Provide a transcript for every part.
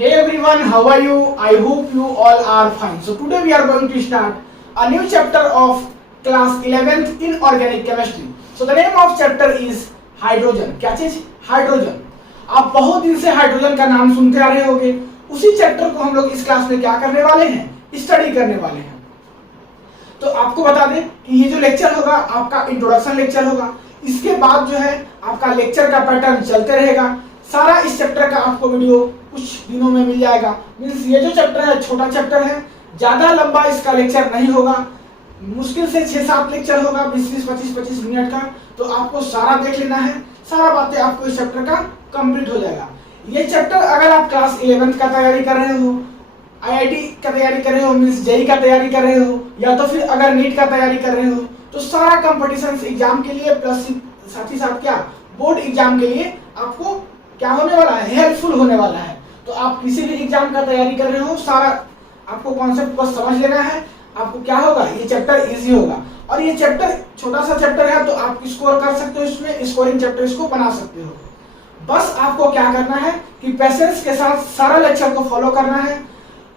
Hey everyone, how are you? I hope you all are fine. So today we are going to start a new chapter of class 11th in organic chemistry. So the name of chapter is hydrogen. क्या चीज? Hydrogen. आप बहुत दिन से hydrogen का नाम सुनते आ रहे होंगे. उसी चैप्टर को हम लोग इस क्लास में क्या करने वाले हैं? स्टडी करने वाले हैं. तो आपको बता दें कि ये जो लेक्चर होगा आपका इंट्रोडक्शन लेक्चर होगा. इसके बाद जो है आपका लेक्चर का पैटर्न चलते रहेगा. सारा इस चैप्टर का आपको वीडियो कुछ दिनों में मिल जाएगा. मींस ये जो चैप्टर है छोटा चैप्टर है, ज्यादा लंबा इसका लेक्चर नहीं होगा. मुश्किल से 6-7 लेक्चर होगा, 20-20, 25-25 मिनट का. तो आपको सारा देख लेना है. सारा बातें आपको इस चैप्टर का कंप्लीट हो जाएगा. ये चैप्टर अगर आप क्लास 11 का तैयारी कर रहे हो, आईआईटी का तैयारी कर रहे हो, मींस जेई का तैयारी कर रहे हो, या तो फिर अगर नीट का तैयारी कर रहे हो, तो सारा कंपटीशन एग्जाम के लिए प्लस साथ ही साथ क्या बोर्ड एग्जाम के लिए आपको क्या होने वाला है? हेल्पफुल होने वाला है. तो आप किसी भी एग्जाम का तैयारी कर रहे हो, सारा आपको कॉन्सेप्ट बस समझ लेना है. आपको क्या होगा? ये चैप्टर इजी होगा. और ये चैप्टर छोटा सा चैप्टर है तो आप स्कोर कर सकते हो. इसमें स्कोरिंग चैप्टर इसको बना सकते हो. बस आपको क्या करना है कि पेशेंस के साथ सारा लेक्चर को फॉलो करना है.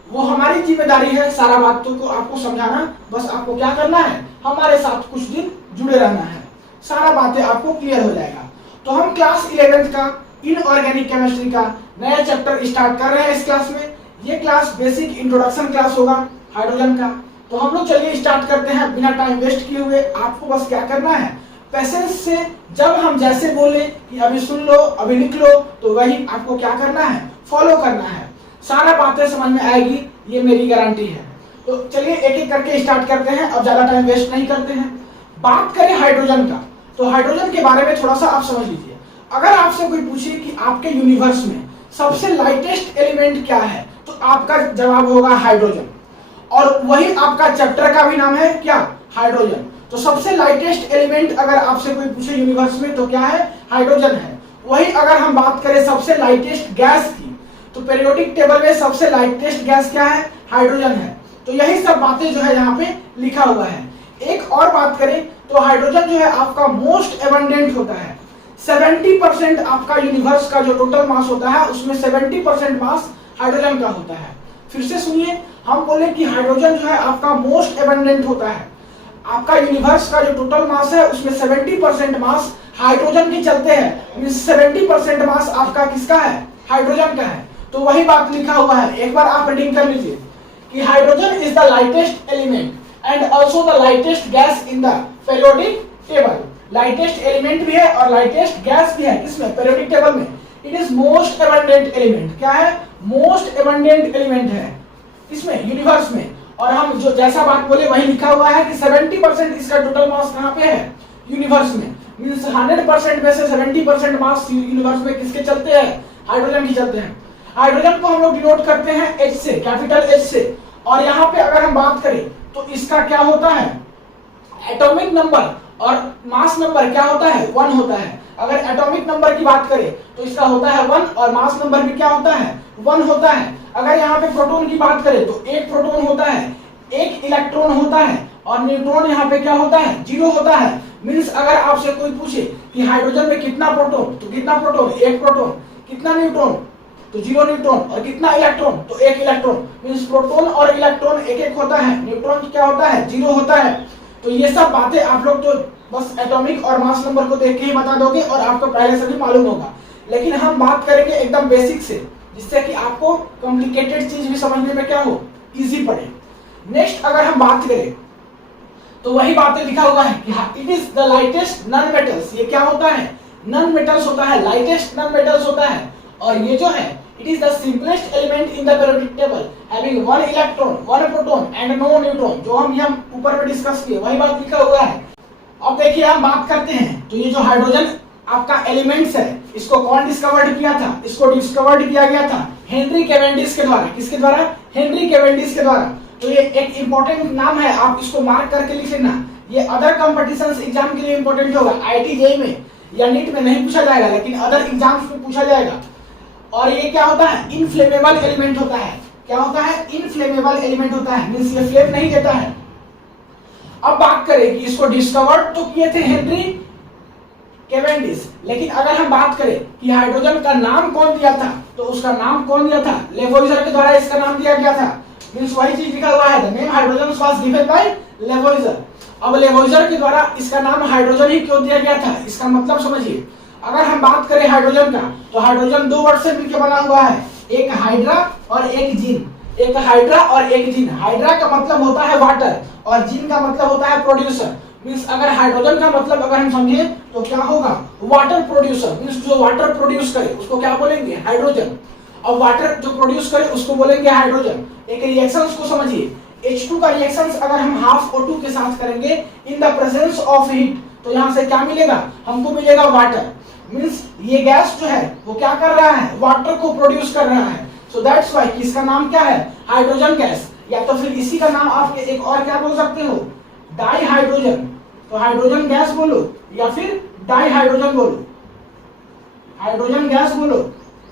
वो हमारी जिम्मेदारी है सारा बातों को आपको समझाना. बस आपको क्या करना है? हमारे साथ कुछ दिन जुड़े रहना है. सारा बातें आपको क्लियर हो जाएगा. तो हम क्लास 11th का इनऑर्गेनिक केमिस्ट्री का नया चैप्टर स्टार्ट कर रहे हैं इस क्लास में. ये क्लास बेसिक इंट्रोडक्शन क्लास होगा हाइड्रोजन का. तो हम लोग चलिए स्टार्ट करते हैं बिना टाइम वेस्ट किए हुए. आपको बस क्या करना है? पेशेंस से जब हम जैसे बोले कि अभी सुन लो, अभी लिख लो, तो वही आपको क्या करना है? फॉलो करना है. सारा बातें समझ में आएगी, ये मेरी गारंटी है. तो चलिए एक एक करके स्टार्ट करते हैं. अब ज्यादा टाइम वेस्ट नहीं करते हैं. बात करें हाइड्रोजन का, तो हाइड्रोजन के बारे में थोड़ा सा आप समझ लीजिए. अगर आपसे कोई पूछे कि आपके यूनिवर्स में सबसे लाइटेस्ट एलिमेंट क्या है, तो आपका जवाब होगा हाइड्रोजन. और वही आपका चैप्टर का भी नाम है क्या? हाइड्रोजन. तो सबसे लाइटेस्ट एलिमेंट अगर आपसे कोई पूछे यूनिवर्स में तो क्या है? हाइड्रोजन है. वही अगर हम बात करें सबसे लाइटेस्ट गैस की, तो पीरियोडिक टेबल में सबसे लाइटेस्ट गैस क्या है? हाइड्रोजन है. तो यही सब बातें जो है यहाँ पे लिखा हुआ है. एक और बात करें तो हाइड्रोजन जो है आपका मोस्ट एबंडेंट होता है. 70% आपका यूनिवर्स का जो टोटल मास होता है उसमें 70% मास हाइड्रोजन का होता है. फिर से सुनिए, हम बोले कि हाइड्रोजन जो है आपका मोस्ट एबंडेंट होता है. आपका यूनिवर्स का जो टोटल मास है उसमें 70% मास हाइड्रोजन के चलते हैं. 70% मास आपका किसका है? हाइड्रोजन का है. तो वही बात लिखा हुआ है. एक बार आप रीडिंग कर लीजिए कि hydrogen is the lightest element and also the lightest gas in the periodic table. Lightest element भी है और लाइटेस्ट गैस भी है. किसमें? पीरियोडिक टेबल में. It is most abundant element. क्या है? मोस्ट एबंडेंट एलिमेंट है. इसमें यूनिवर्स में. और हम जो जैसा बात बोले वही लिखा हुआ है कि 70% इसका टोटल मास कहां पे है? यूनिवर्स में. मींस 100% में से 70% मास यूनिवर्स में किसके चलते हैं? हाइड्रोजन के चलते हैं. हाइड्रोजन को हम लोग डिनोट करते हैं H से, कैपिटल H से. और यहाँ पे अगर हम बात करें तो इसका क्या होता है? एटॉमिक नंबर और मास नंबर क्या होता है? 1 होता है. अगर एटॉमिक नंबर की बात करें तो इसका होता है 1 और मास नंबर भी क्या होता है? 1 होता है. अगर यहाँ पे प्रोटॉन की बात करें तो 1 प्रोटॉन होता है, 1 इलेक्ट्रॉन होता है और न्यूट्रॉन यहाँ पे क्या होता है? 0 होता है. मींस अगर आपसे कोई पूछे कि हाइड्रोजन में कितना प्रोटॉन, तो कितना प्रोटॉन? 1 प्रोटॉन. कितना न्यूट्रॉन? तो 0 न्यूट्रॉन. और कितना इलेक्ट्रॉन? तो 1 इलेक्ट्रॉन. मींस प्रोटॉन और इलेक्ट्रॉन एक एक होता है. न्यूट्रॉन क्या होता है? 0 होता है. तो ये सब बातें आप लोग तो बस एटॉमिक और मास नंबर को देख के ही बता दोगे और आपको पहले से भी मालूम होगा. लेकिन हम बात करेंगे एकदम बेसिक से, जिससे कि आपको कॉम्प्लिकेटेड चीज भी समझने में क्या हो? इजी पड़े. नेक्स्ट अगर हम बात करें तो वही बातें लिखा हुआ है कि it is the lightest non metals. ये क्या होता है? नॉन मेटल्स होता है. लाइटेस्ट नॉन मेटल्स होता है. और ये जो है it is the simplest element in the periodic table having 1 electron, 1 proton and no neutron. जो हम ऊपर में डिस्कस किए वही बात लिखा हुआ है. अब देखिए हम बात करते हैं तो ये जो हाइड्रोजन आपका एलिमेंट्स है, इसको कौन डिस्कवर्ड किया था? इसको डिस्कवर्ड किया गया था हेनरी कैवेंडिश के द्वारा. किसके द्वारा? हेनरी कैवेंडिश के द्वारा. तो ये एक इंपॉर्टेंट नाम है, आप इसको मार्क करके लिख लेना. ये अदर कॉम्पिटिशन्स एग्जाम के लिए इंपॉर्टेंट होगा. आईआईटी जेईई में या नीट में नहीं पूछा जाएगा, लेकिन अदर एग्जाम्स में पूछा जाएगा. और ये क्या होता है? इनफ्लेमेबल एलिमेंट होता है. क्या होता है? इनफ्लेमेबल एलिमेंट होता है. मींस ये फ्लेम नहीं देता है. अब बात करें कि इसको डिस्कवर्ड तो किए थे हेनरी कैवेंडिश। लेकिन अगर हम बात करें कि हाइड्रोजन का नाम कौन दिया था, तो उसका नाम कौन दिया था? लेवोइजर के द्वारा इसका नाम दिया गया था। मींस वही चीज लिखा हुआ है, the name hydrogen was given by Lavoisier. अब लेवोइजर के द्वारा इसका नाम हाइड्रोजन ही क्यों दिया गया था, इसका मतलब समझिए। अगर हम बात करें हाइड्रोजन का, तो हाइड्रोजन दो वर्ड से मिलकर बना हुआ है, एक हाइड्रा और एक जिन। एक हाइड्रा और एक जिन। हाइड्रा का मतलब होता है वाटर और जिन का मतलब होता है प्रोड्यूसर। मींस अगर हाइड्रोजन का मतलब अगर हम समझे तो क्या होगा? Water producer. मींस जो वाटर प्रोड्यूस करे उसको क्या बोलेंगे? हाइड्रोजन। अब वाटर जो प्रोड्यूस करे उसको बोलेंगे हाइड्रोजन। एक रिएक्शंस को समझिए, H2 का रिएक्शंस अगर हम हाफ O2 के साथ करेंगे in the presence of heat, तो यहाँ से क्या मिलेगा? हमको मिलेगा वाटर। मींस ये गैस जो है वो क्या कर रहा है? वाटर को प्रोड्यूस कर रहा है। सो दैट्स व्हाई इसका नाम क्या है? Hydrogen gas. या तो फिर इसी का नाम आप एक और क्या बोल सकते हो? Di hydrogen. तो हाइड्रोजन गैस बोलो या फिर डाई हाइड्रोजन बोलो, हाइड्रोजन गैस बोलो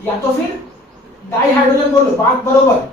या तो फिर डाई हाइड्रोजन बोलो, बात बरोबर।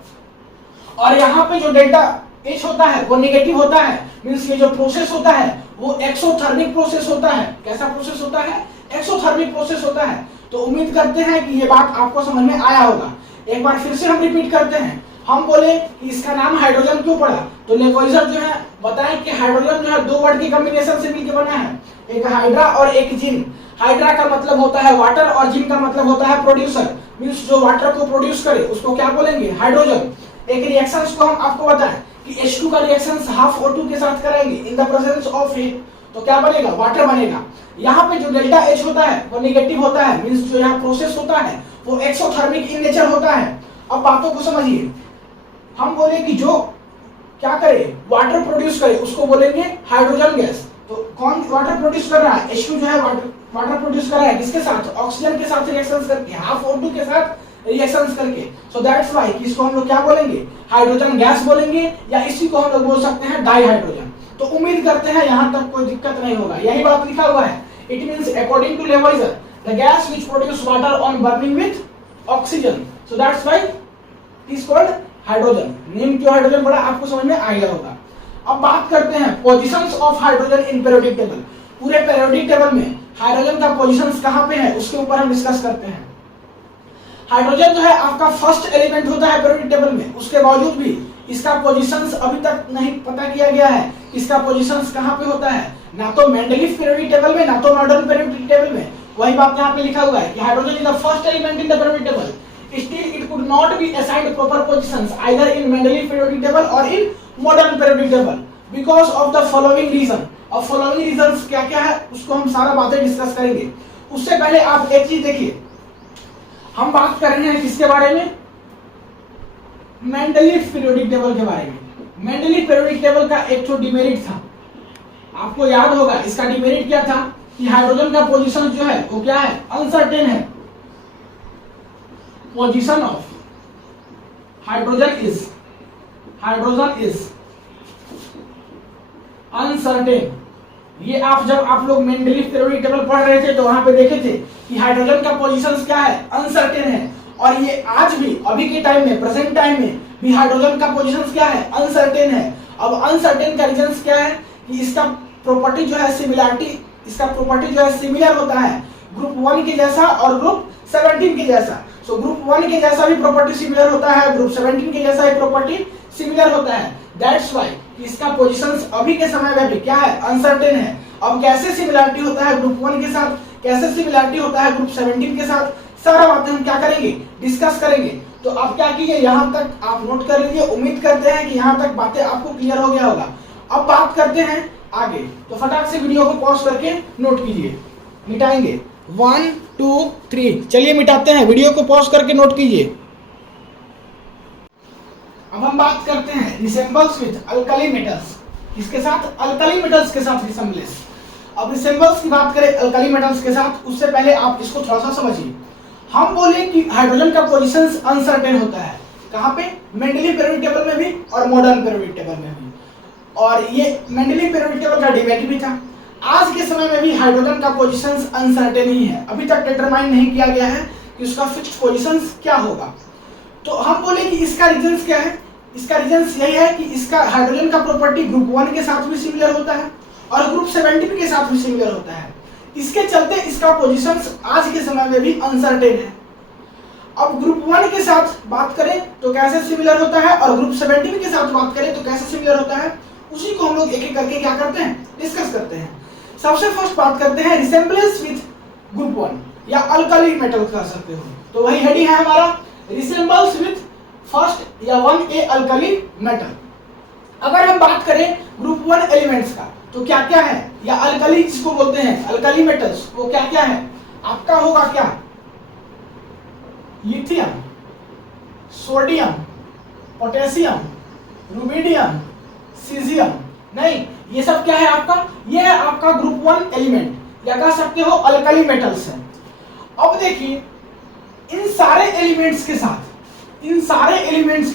और यहाँ पे जो डेल्टा H होता है वो नेगेटिव होता है। मींस ये जो प्रोसेस होता है वो एक्सोथर्मिक प्रोसेस होता है। कैसा प्रोसेस होता है? एक्सोथर्मिक प्रोसेस होता है। तो उम्मीद करते हैं कि ये बात आपको समझ में आया होगा। एक बार फिर से हम रिपीट करते हैं। हम बोले कि इसका नाम हाइड्रोजन क्यों पड़ा, तो लेवोइजर जो है बताएं कि हाइड्रोजन जो है दो वर्ड की कॉम्बिनेशन से मिलकर बना है, एक हाइड्रा और एक जिन। हाइड्रा का मतलब होता है वाटर और जिन का मतलब होता है प्रोड्यूसर। मींस जो वाटर को प्रोड्यूस करे उसको क्या बोलेंगे? हाइड्रोजन। एक रिएक्शंस को हम आपको बताएं कि H2 का रिएक्शंस हाफ O2 के साथ करेंगे in the presence of heat, तो क्या बनेगा? वाटर बनेगा। यहाँ पे जो डेल्टा H होता है वो नेगेटिव होता है। मींस जो यहाँ प्रोसेस होता है वो एक्सोथर्मिक इन नेचर होता है। अब बातों को समझिए। हम बोले कि जो क्या करे? वाटर प्रोड्यूस करे उसको बोलेंगे हाइड्रोजन गैस। तो कौन वाटर प्रोड्यूस कर रहा है? H2 जो है वाटर प्रोड्यूस कर रहा है किसके साथ? ऑक्सीजन के साथ रिएक्शंस करके, हाफ O2 के साथ रिएक्शंस करके। सो दैट्स व्हाई इसको हम लोग क्या बोलेंगे? हाइड्रोजन गैस बोलेंगे, या इसी को हम लोग बोल सकते हैं डाई हाइड्रोजन। तो उम्मीद करते हैं यहाँ तक कोई दिक्कत नहीं होगा। यही बात लिखा हुआ है। It means according to Lavoisier the gas which produce water on burning with oxygen, so that's why it is called hydrogen. Name क्यों हाइड्रोजन पड़ा आपको समझ में आ गया होगा। अब बात करते हैं positions of hydrogen in periodic table. पूरे पीरियोडिक टेबल में हाइड्रोजन का पोजीशंस कहां पे है उसके ऊपर हम डिस्कस करते हैं। हाइड्रोजन जो है आपका फर्स्ट एलिमेंट होता है पीरियोडिक टेबल में, उसके बावजूद भी इसका पोजीशंस अभी तक नहीं पता किया गया है। इसका पोजीशंस कहां पे होता है? ना तो मेंडलीव पीरियोडिक टेबल में, ना तो मॉडर्न पीरियोडिक टेबल में। वही बात यहाँ पे लिखा हुआ है कि hydrogen is the first element in the periodic table. Still, it could not be assigned proper positions either in Mendeleev periodic table or in modern periodic table because of the following reason। अब following reasons क्या क्या है उसको हम सारा बातें discuss करेंगे। उससे पहले आप एक चीज देखिए, हम बात कर रहे हैं किसके बारे में? मेंडलीव पीरियोडिक टेबल के बारे में। मेंडलीव पीरियोडिक टेबल का एक तो डिमेरिट था, आपको याद होगा। इसका डिमेरिट क्या था कि हाइड्रोजन का पोजीशन जो है वो क्या है? अनसर्टेन है। Position of hydrogen is uncertain। ये जब आप लोग मेंडलीव पीरियोडिक टेबल पढ़ रहे थे तो वहां पे देखे थे कि हाइड्रोजन का पोजीशंस क्या है? अनसर्टेन है। और ये आज भी अभी के टाइम में, प्रेजेंट टाइम में भी हाइड्रोजन का पोजीशंस क्या है? अनसर्टेन है। अब अनसर्टेन का रीजंस क्या है कि इसका प्रॉपर्टी जो है सिमिलरिटी, इसका प्रॉपर्टी जो है सिमिलर होता है ग्रुप 1 के जैसा और ग्रुप 17 के जैसा। सो ग्रुप 1 के जैसा भी प्रॉपर्टी सिमिलर होता है, ग्रुप 17 के जैसा ही प्रॉपर्टी सिमिलर होता है। दैट्स व्हाई इसका पोजीशंस अभी के समय में भी क्या है? अनसर्टेन है। अब कैसे सिमिलरिटी होता है ग्रुप 1 के साथ, कैसे सिमिलरिटी होता है ग्रुप 17 के साथ, सारा बातें हम क्या करेंगे? डिस्कस करेंगे। तो आप क्या कीजिए, यहाँ तक आप नोट कर लीजिए। उम्मीद करते हैं कि यहाँ तक बातें आपको क्लियर हो गया होगा। अब बात करते हैं आगे, तो फटाक से वीडियो को पॉज करके नोट कीजिए। मिटाएंगे 1 2 3, चलिए मिटाते हैं। वीडियो को पॉज करके नोट कीजिए। अब हम बात करते हैं रिसेम्बल्स विद अल्कली मेटल्स। इसके साथ अल्कली मेटल्स के साथ रिसेम्बलेंस। अब रिसेम्बल्स की बात करें अल्कली मेटल्स के साथ, उससे पहले आप इसको थोड़ा सा समझिए। हम बोले कि हाइड्रोजन का पोजीशंस अनसर्टेन होता है। कहाँ पे? मेंडलीव पीरियोडिक टेबल में भी और मॉडर्न पीरियोडिक टेबल में भी। और ये मेंडलीव पीरियोडिक टेबल का डिबेट भी था। आज के समय में भी हाइड्रोजन का पोजीशंस अनसर्टेन ही है। अभी तक डिटरमाइन नहीं किया गया है कि उसका फिक्स्ड पोजीशंस क्या होगा। तो हम बोले कि इसका रीजंस क्या है? इसका रीजंस यही है कि इसका हाइड्रोजन का प्रॉपर्टी ग्रुप 1 के साथ भी सिमिलर होता है और ग्रुप 17 के साथ भी सिमिलर होता है। इसके चलते इसका पोजीशंस आज के समय में भी अनसर्टेन है। अब ग्रुप 1 के साथ बात करें तो कैसे सिमिलर होता है और ग्रुप 17 के साथ बात करें तो कैसे सिमिलर होता है, उसी को हम लोग एक एक करके क्या करते हैं, डिस्कस करते हैं। सबसे फर्स्ट बात करते हैं रिसेम्बलेंस विथ ग्रुप 1 या अल्कली मेटल कर सकते हो, तो वही हेडिंग है हमारा रिसेम्बल्स विथ फर्स्ट या 1A अल्कली मेटल। अगर हम बात करें ग्रुप 1 एलिमेंट्स का तो क्या क्या है, या अल्कली जिसको बोलते हैं अल्कली मेटल्स, वो क्या क्या है, आपका होगा क्या, lithium, sodium, potassium, rubidium, caesium. नहीं, ये सब क्या है आपका, ये है आपका ग्रुप 1 एलिमेंट या कह सकते हो अल्कली मेटल्स है। अब देखिए इन सारे एलिमेंट्स के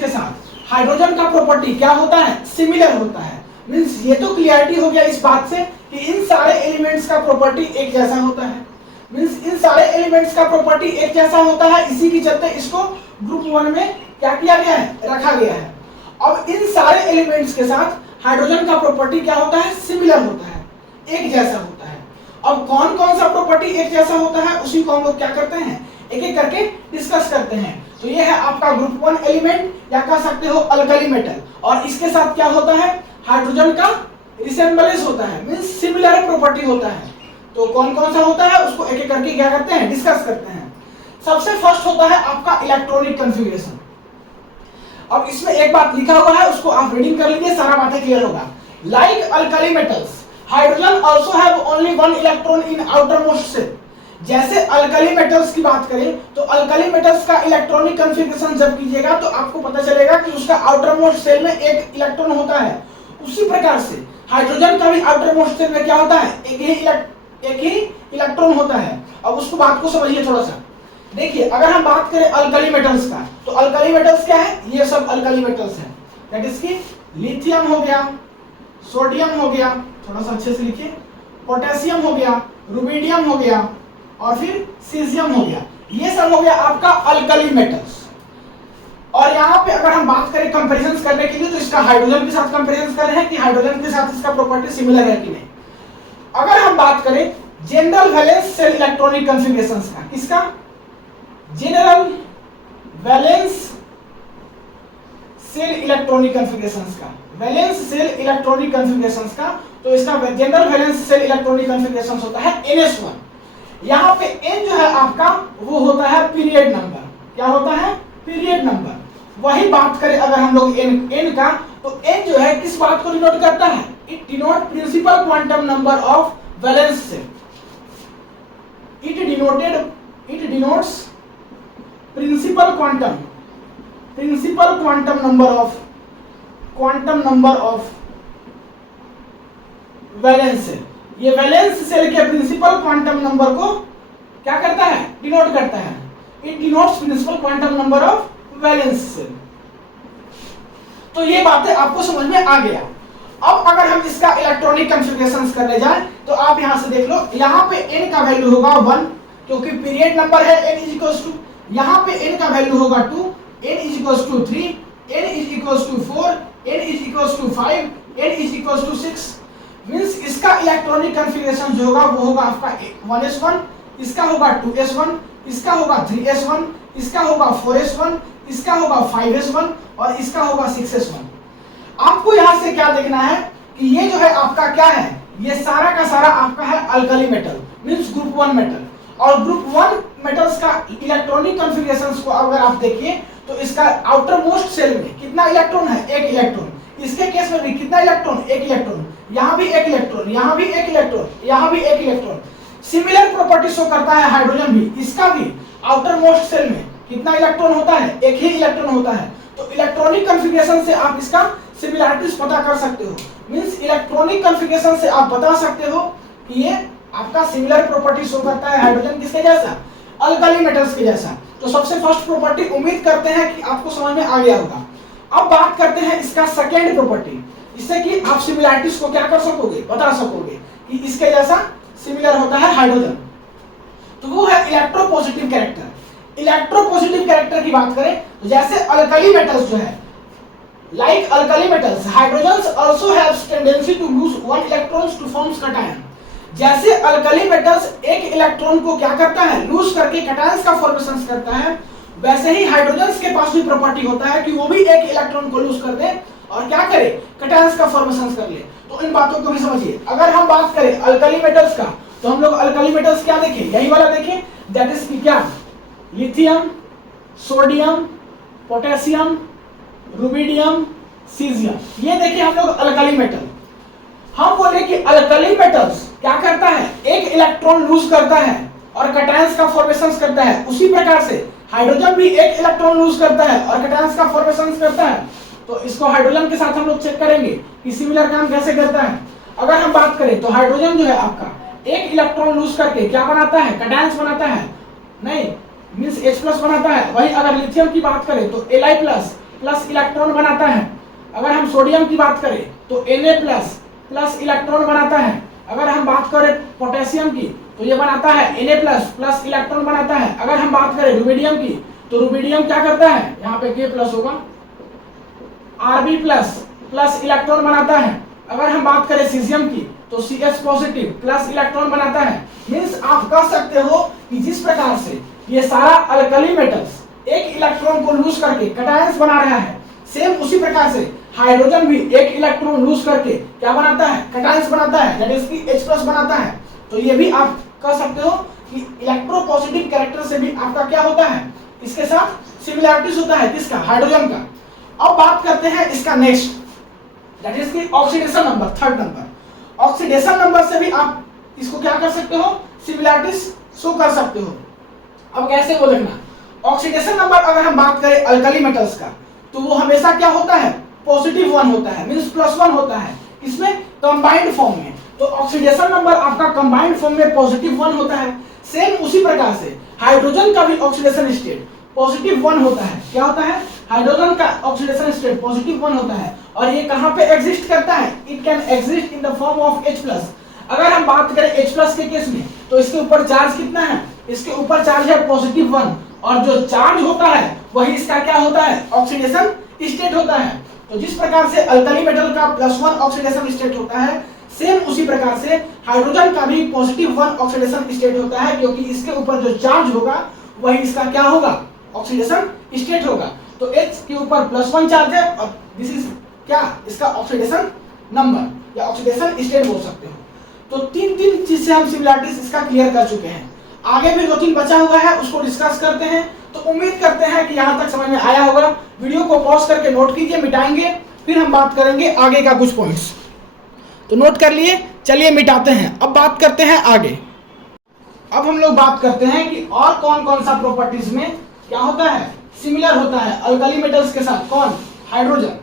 साथ हाइड्रोजन का प्रॉपर्टी क्या होता है, सिमिलर होता है। मींस ये तो क्लियरिटी हो गया इस बात से कि इन सारे एलिमेंट्स का प्रॉपर्टी एक जैसा होता है। मींस इन सारे एलिमेंट्स का प्रॉपर्टी एक जैसा होता है, इसी के चलते इसको ग्रुप 1 में क्या किया गया है, रखा गया है। अब इन सारे एलिमेंट्स के साथ हाइड्रोजन का प्रॉपर्टी क्या होता है, सिमिलर होता है, एक जैसा होता है। अब कौन कौन सा प्रॉपर्टी एक जैसा होता है उसी को हम लोग क्या करते हैं, एक एक करके डिस्कस करते हैं। तो ये है आपका ग्रुप 1 एलिमेंट या कह सकते हो अल्कली मेटल, और इसके साथ क्या होता है, हाइड्रोजन का रिसेम्बलेंस होता है, मींस सिमिलर प्रॉपर्टी होता है। तो कौन कौन सा होता है उसको एक एक करके क्या करते हैं, डिस्कस करते हैं। सबसे फर्स्ट होता है आपका इलेक्ट्रॉनिक कॉन्फ़िगरेशन। अब इसमें एक बात लिखा हुआ है, उसको आप रीडिंग कर लीजिए, सारा बातें क्लियर होगा। Like alkali metals hydrogen also have only 1 electron in outermost shell. जैसे अल्कली मेटल्स की बात करें तो अल्कली मेटल्स का इलेक्ट्रॉनिक कॉन्फ़िगरेशन जब कीजिएगा तो आपको पता चलेगा कि उसका आउटर मोस्ट शेल में एक इलेक्ट्रॉन होता है। उसी प्रकार से हाइड्रोजन का भी आउटर मोस्ट शेल में क्या होता है, एक ही इलेक्ट्रॉन होता है। अब उसको बात को समझिए थोड़ा सा। देखिए अगर हम बात करें अल्कली मेटल्स का तो अल्कली मेटल्स क्या है, ये सब अल्कली मेटल्स हैं। दैट इज की लिथियम हो गया, सोडियम हो गया, थोड़ा सा अच्छे से लिखिए, पोटेशियम हो गया, रुबिडियम हो गया और फिर सीजियम हो गया। ये सब हो गया आपका अल्कली मेटल्स। और यहाँ पे अगर हम बात करें कंपैरिजन करने के लिए तो इसका हाइड्रोजन के साथ कंपैरिजन कर रहे हैं कि हाइड्रोजन के साथ इसका प्रॉपर्टी सिमिलर है कि नहीं। अगर हम बात करें general valence shell electronic configurations का, किसका, general valence shell electronic configurations का, वैलेंस सेल इलेक्ट्रॉनिक कॉन्फ़िगरेशंस का, तो इसका general valence shell electronic configurations होता है NS1। यहाँ पे N जो है आपका वो होता है पीरियड नंबर, क्या होता है, पीरियड नंबर। वही बात करें अगर हम लोग N का, तो N जो है किस बात को डिनोट करता है, it denote principal quantum number of valence shell. It denotes principal quantum number of valence shell. ये वैलेंस सेल के प्रिंसिपल क्वांटम नंबर को क्या करता है, डिनोट करता है। It denotes principal quantum number of valence shell. तो ये बातें आपको समझ में आ गया। अब अगर हम इसका इलेक्ट्रॉनिक कॉन्फ़िगरेशंस करने जाएं तो आप यहां से देख लो, यहां पे n का वैल्यू होगा 1 क्योंकि पीरियड नंबर है n इज इक्वल्स टू, यहां पे n का वैल्यू होगा 2, n is equals to 3, n is equals to 4, n is equals to 5, n is equals to 6। Means इसका इलेक्ट्रॉनिक कॉन्फ़िगरेशन जो होगा वो होगा आपका 1s1, इसका होगा 2s1, इसका होगा 3s1, इसका होगा 4s1, इसका होगा 5s1 और इसका होगा 6s1। आपको यहां से क्या देखना है कि ये जो है आपका क्या है, ये सारा का सारा आपका है alkali metal, means group 1 metal. और ग्रुप 1 मेटल्स का इलेक्ट्रॉनिक कॉन्फ़िगरेशंस को अगर आप देखिए तो इसका आउटर मोस्ट सेल में कितना इलेक्ट्रॉन है, एक इलेक्ट्रॉन। इसके केस में भी कितना इलेक्ट्रॉन, एक इलेक्ट्रॉन। यहाँ भी एक इलेक्ट्रॉन, यहाँ भी एक इलेक्ट्रॉन, यहाँ भी एक इलेक्ट्रॉन। सिमिलर प्रॉपर्टी शो करता है हाइड्रोजन भी, इसका भी आउटर मोस्ट सेल में कितना इलेक्ट्रॉन होता है, एक ही इलेक्ट्रॉन होता है। तो इलेक्ट्रॉनिक कॉन्फ़िगरेशन से आप इसका सिमिलरिटीज पता कर सकते हो। मींस इलेक्ट्रॉनिक कॉन्फ़िगरेशन से आप बता सकते हो कि ये आपका सिमिलर प्रॉपर्टी शो करता है हाइड्रोजन किसके जैसा, अल्कली मेटल्स के जैसा। तो सबसे फर्स्ट प्रॉपर्टी उम्मीद करते हैं कि आपको समझ में आ गया होगा। अब बात करते हैं इसका सेकेंड प्रॉपर्टी, जिससे कि आप सिमिलरिटीज को क्या कर सकोगे, बता सकोगे कि इसके जैसा सिमिलर होता है हाइड्रोजन। तो वो है इलेक्ट्रोपॉजिटिव कैरेक्टर। इलेक्ट्रोपॉजिटिव कैरेक्टर की बात करें तो जैसे अल्कली मेटल्स जो है, like alkali metals, hydrogens also have tendency to lose one electrons to form cation. जैसे अल्कली मेटल्स एक इलेक्ट्रॉन को क्या करता है, लूज करके कैटायंस का फॉर्मेशन करता है, वैसे ही हाइड्रोजन के पास भी प्रॉपर्टी होता है कि वो भी एक इलेक्ट्रॉन को लूज कर दे और क्या करे, कैटायंस का फॉर्मेशन कर ले। तो इन बातों को भी समझिए। अगर हम बात करें अल्कली मेटल्स का, तो हम लोग अल्कली मेटल्स क्या देखें, यही वाला देखें, दैट इज की क्या, lithium, sodium, potassium, rubidium, caesium, ये देखिए हम लोग अल्कली मेटल। हम बोले कि अल्कली मेटल्स क्या करता है, एक इलेक्ट्रॉन लूज करता है और कैटायंस का फॉर्मेशन करता है। उसी प्रकार से हाइड्रोजन भी एक इलेक्ट्रॉन लूज करता है और कैटायंस का फॉर्मेशन करता है। तो इसको हाइड्रोजन के साथ हम लोग चेक करेंगे कि सिमिलर काम कैसे करता है। अगर हम बात करें तो हाइड्रोजन जो है आपका एक इलेक्ट्रॉन लूज करके क्या बनाता है, कैटायंस बनाता है, नहीं मींस H+ बनाता है। वही अगर लिथियम की बात करें तो Li+ इलेक्ट्रॉन बनाता है। अगर हम सोडियम की बात करें तो Na+ इलेक्ट्रॉन बनाता है। अगर हम बात करें पोटेशियम की तो ये बनाता है Na+ इलेक्ट्रॉन बनाता है। अगर हम बात करें रुबिडियम की तो रुबिडियम क्या करता है, यहाँ पे K+ होगा, Rb+ इलेक्ट्रॉन बनाता है। अगर हम बात करें सीजियम की तो Ch+ इलेक्ट्रॉन बनाता है। मींस आप कह सकते हो कि जिस प्रकार से ये सारा अल्कली मेटल्स एक इलेक्ट्रॉन को लूज करके कैटायंस बना रहा है, सेम उसी प्रकार से हाइड्रोजन भी एक इलेक्ट्रॉन लूज करके क्या बनाता है, कैटायंस बनाता है, दैट इज की H+ बनाता है। तो ये भी आप कह सकते हो कि इलेक्ट्रोपॉजिटिव कैरेक्टर से भी आपका क्या होता है, इसके साथ सिमिलरिटीज होता है, किसका, हाइड्रोजन का। अब बात करते हैं इसका नेक्स्ट, दैट इज की oxidation number, third number. Oxidation number से भी आप इसको क्या कर सकते हो, सिमिलरिटीज शो कर सकते हो। अब कैसे वो देखना, ऑक्सीडेशन नंबर अगर हम बात करें अल्कली मेटल्स का तो वो हमेशा क्या होता है, +1 होता है, मींस +1 होता है, इसमें कंबाइंड फॉर्म में। तो ऑक्सीडेशन नंबर आपका कंबाइंड फॉर्म में +1 होता है। सेम उसी प्रकार से हाइड्रोजन का भी ऑक्सीडेशन स्टेट +1 होता है। क्या होता है, हाइड्रोजन का ऑक्सीडेशन स्टेट +1 होता है। और ये कहां पे एग्जिस्ट करता है, it can exist in the form of H+। अगर हम बात करें H+ के केस में तो इसके ऊपर चार्ज कितना है, इसके ऊपर चार्ज है +1, और जो चार्ज होता है वही इसका क्या होता है, ऑक्सीडेशन स्टेट होता है। तो जिस प्रकार से अल्कली मेटल का +1 ऑक्सीडेशन स्टेट होता है, सेम उसी प्रकार से हाइड्रोजन का भी +1 ऑक्सीडेशन स्टेट होता है, क्योंकि इसके ऊपर जो चार्ज होगा वही इसका क्या होगा, ऑक्सीडेशन स्टेट होगा। तो H के ऊपर +1 चार्ज है और दिस इज क्या, इसका ऑक्सीडेशन नंबर या ऑक्सीडेशन स्टेट बोल सकते हो। तो तीन चीज से हम सिमिलरिटीज इसका क्लियर कर चुके हैं। आगे भी 2-3 बचा हुआ है, उसको डिस्कस करते हैं। तो उम्मीद करते हैं कि यहाँ तक समझ में आया होगा। वीडियो को पॉज करके नोट कीजिए, मिटाएंगे, फिर हम बात करेंगे आगे का कुछ पॉइंट्स। तो नोट कर लिए, चलिए मिटाते हैं। अब बात करते हैं आगे। अब हम लोग बात करते हैं कि और कौन कौन सा प्रॉपर्टीज में क्या होता है, सिमिलर होता है अल्कली मेटल्स के साथ, कौन, हाइड्रोजन।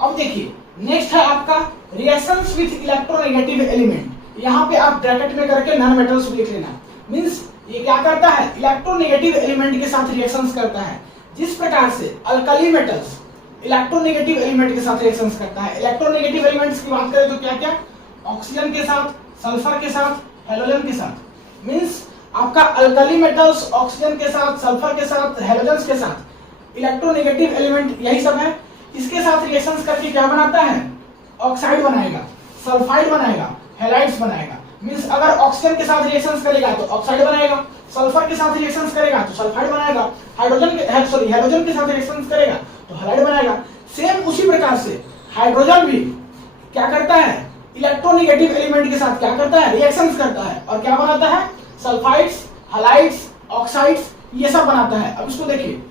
अब देखिए नेक्स्ट है आपका रिएक्शंस विथ इलेक्ट्रोनेगेटिव एलिमेंट। यहाँ पे आप ब्रैकेट में करके नॉन मेटल्स लिख लेना। मींस ये क्या करता है, इलेक्ट्रोनेगेटिव एलिमेंट के साथ रिएक्शंस करता है। जिस प्रकार से अल्कली मेटल्स इलेक्ट्रोनेगेटिव एलिमेंट के साथ रिएक्शंस करता है। इलेक्ट्रोनेगेटिव एलिमेंट्स की बात करें तो क्या क्या, ऑक्सीजन के साथ, सल्फर के साथ, हेलोजन के साथ। मींस आपका अल्कली मेटल्स ऑक्सीजन के साथ, सल्फर के साथ, हेलोजन के साथ इलेक्ट्रोनेगेटिव एलिमेंट यही सब है। इसके साथ रिएक्शंस करके क्या बनाता है, ऑक्साइड बनाएगा, सल्फाइड बनाएगा, हैलाइड्स बनाएगा। मींस अगर ऑक्सीजन के साथ रिएक्शंस करेगा तो ऑक्साइड बनाएगा, सल्फर के साथ रिएक्शंस करेगा तो सल्फाइड बनाएगा, हेलोजन के साथ रिएक्शंस करेगा तो हैलाइड बनाएगा। सेम उसी प्रकार से हाइड्रोजन भी क्या करता है, इलेक्ट्रोनेगेटिव एलिमेंट के साथ क्या करता है, रिएक्शंस करता है और क्या बनाता है, सल्फाइड्स, हैलाइड्स, ऑक्साइड्स, ये सब बनाता है। अब इसको देखिए,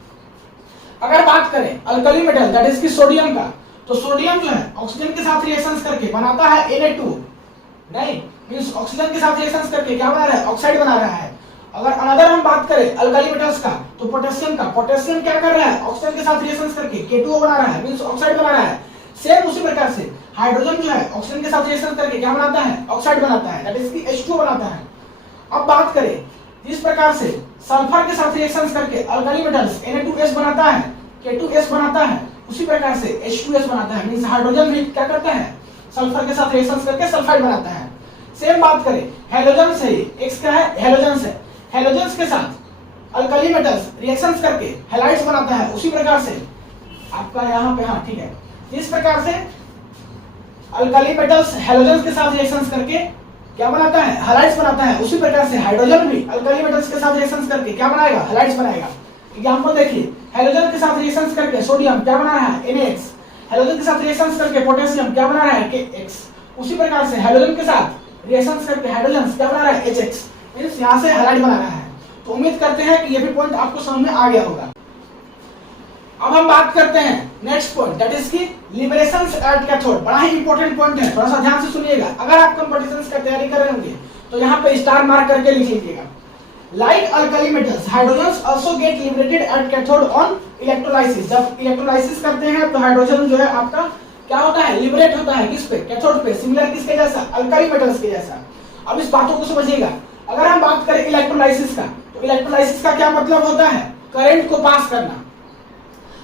अगर बात करें अल्कली मेटल दैट इज की सोडियम का, तो सोडियम जो है ऑक्सीजन के साथ रिएक्शंस करके बनाता है Na2, नहीं मींस ऑक्सीजन के साथ रिएक्शंस करके क्या बना रहा है, ऑक्साइड बना रहा है। अगर अनदर हम बात करें अल्कली मेटल्स का, तो पोटेशियम का, पोटेशियम क्या कर रहा है, ऑक्सीजन के साथ रिएक्शंस करके K2O बना रहा है, मींस ऑक्साइड बना रहा है। सेम उसी प्रकार से हाइड्रोजन जो है ऑक्सीजन के साथ रिएक्शन करके क्या बनाता है, ऑक्साइड बनाता है, दैट इज की H2O बनाता है। अब बात करें जिस प्रकार से सल्फर के साथ रिएक्शंस करके अल्कली मेटल्स Na2S बनाता है, K2S बनाता है, उसी प्रकार से H2S बनाता है। मींस हाइड्रोजन भी क्या करता है, सल्फर के साथ रिएक्शंस करके सल्फाइड बनाता है। सेम बात करें हेलोजन से, X क्या है, हेलोजन से, हेलोजन के साथ अल्कली मेटल्स रिएक्शंस करके हैलाइड्स बनाता है। उसी प्रकार से आपका यहाँ पे, हाँ ठीक है, इस प्रकार से अल्कली मेटल्स हेलोजन के साथ रिएक्शंस करके क्या बनाता है, हैलाइड्स बनाता है। उसी प्रकार से हाइड्रोजन भी अल्कली मेटल्स के साथ रिएक्शंस करके क्या बनाएगा, हैलाइड्स बनाएगा। एग्जांपल देखिए, हेलोजन के साथ रिएक्शंस करके सोडियम क्या बना रहा है, NaX। हेलोजन के साथ रिएक्शंस करके पोटेशियम क्या बना रहा है, KX। उसी प्रकार से हेलोजन के साथ रिएक्शंस करके हाइड्रोजन क्या बना रहा है, HX। मींस यहां से हैलाइड बना रहा है। तो उम्मीद करते हैं कि ये भी पॉइंट आपको समझ में आ गया होगा। अब हम बात करते हैं नेक्स्ट पॉइंट, दैट इज की लिबरेशंस एट कैथोड। बड़ा ही इंपॉर्टेंट पॉइंट है, थोड़ा सा ध्यान से सुनिएगा। अगर आप कंपटीशंस का तैयारी कर रहे होंगे तो यहाँ पे स्टार मार्क करके लिख लीजिएगा। Like alkali metals, hydrogens also get liberated at cathode on electrolysis। जब इलेक्ट्रोलाइसिस करते हैं तो हाइड्रोजन जो है आपका क्या होता है, लिबरेट होता है। किस पे, कैथोड पे। सिमिलर किसके जैसा, अल्कली मेटल्स के जैसा। अब इस बातों को समझिएगा। अगर हम बात करें इलेक्ट्रोलाइसिस का, तो इलेक्ट्रोलाइसिस का क्या मतलब होता है, करंट को पास करना।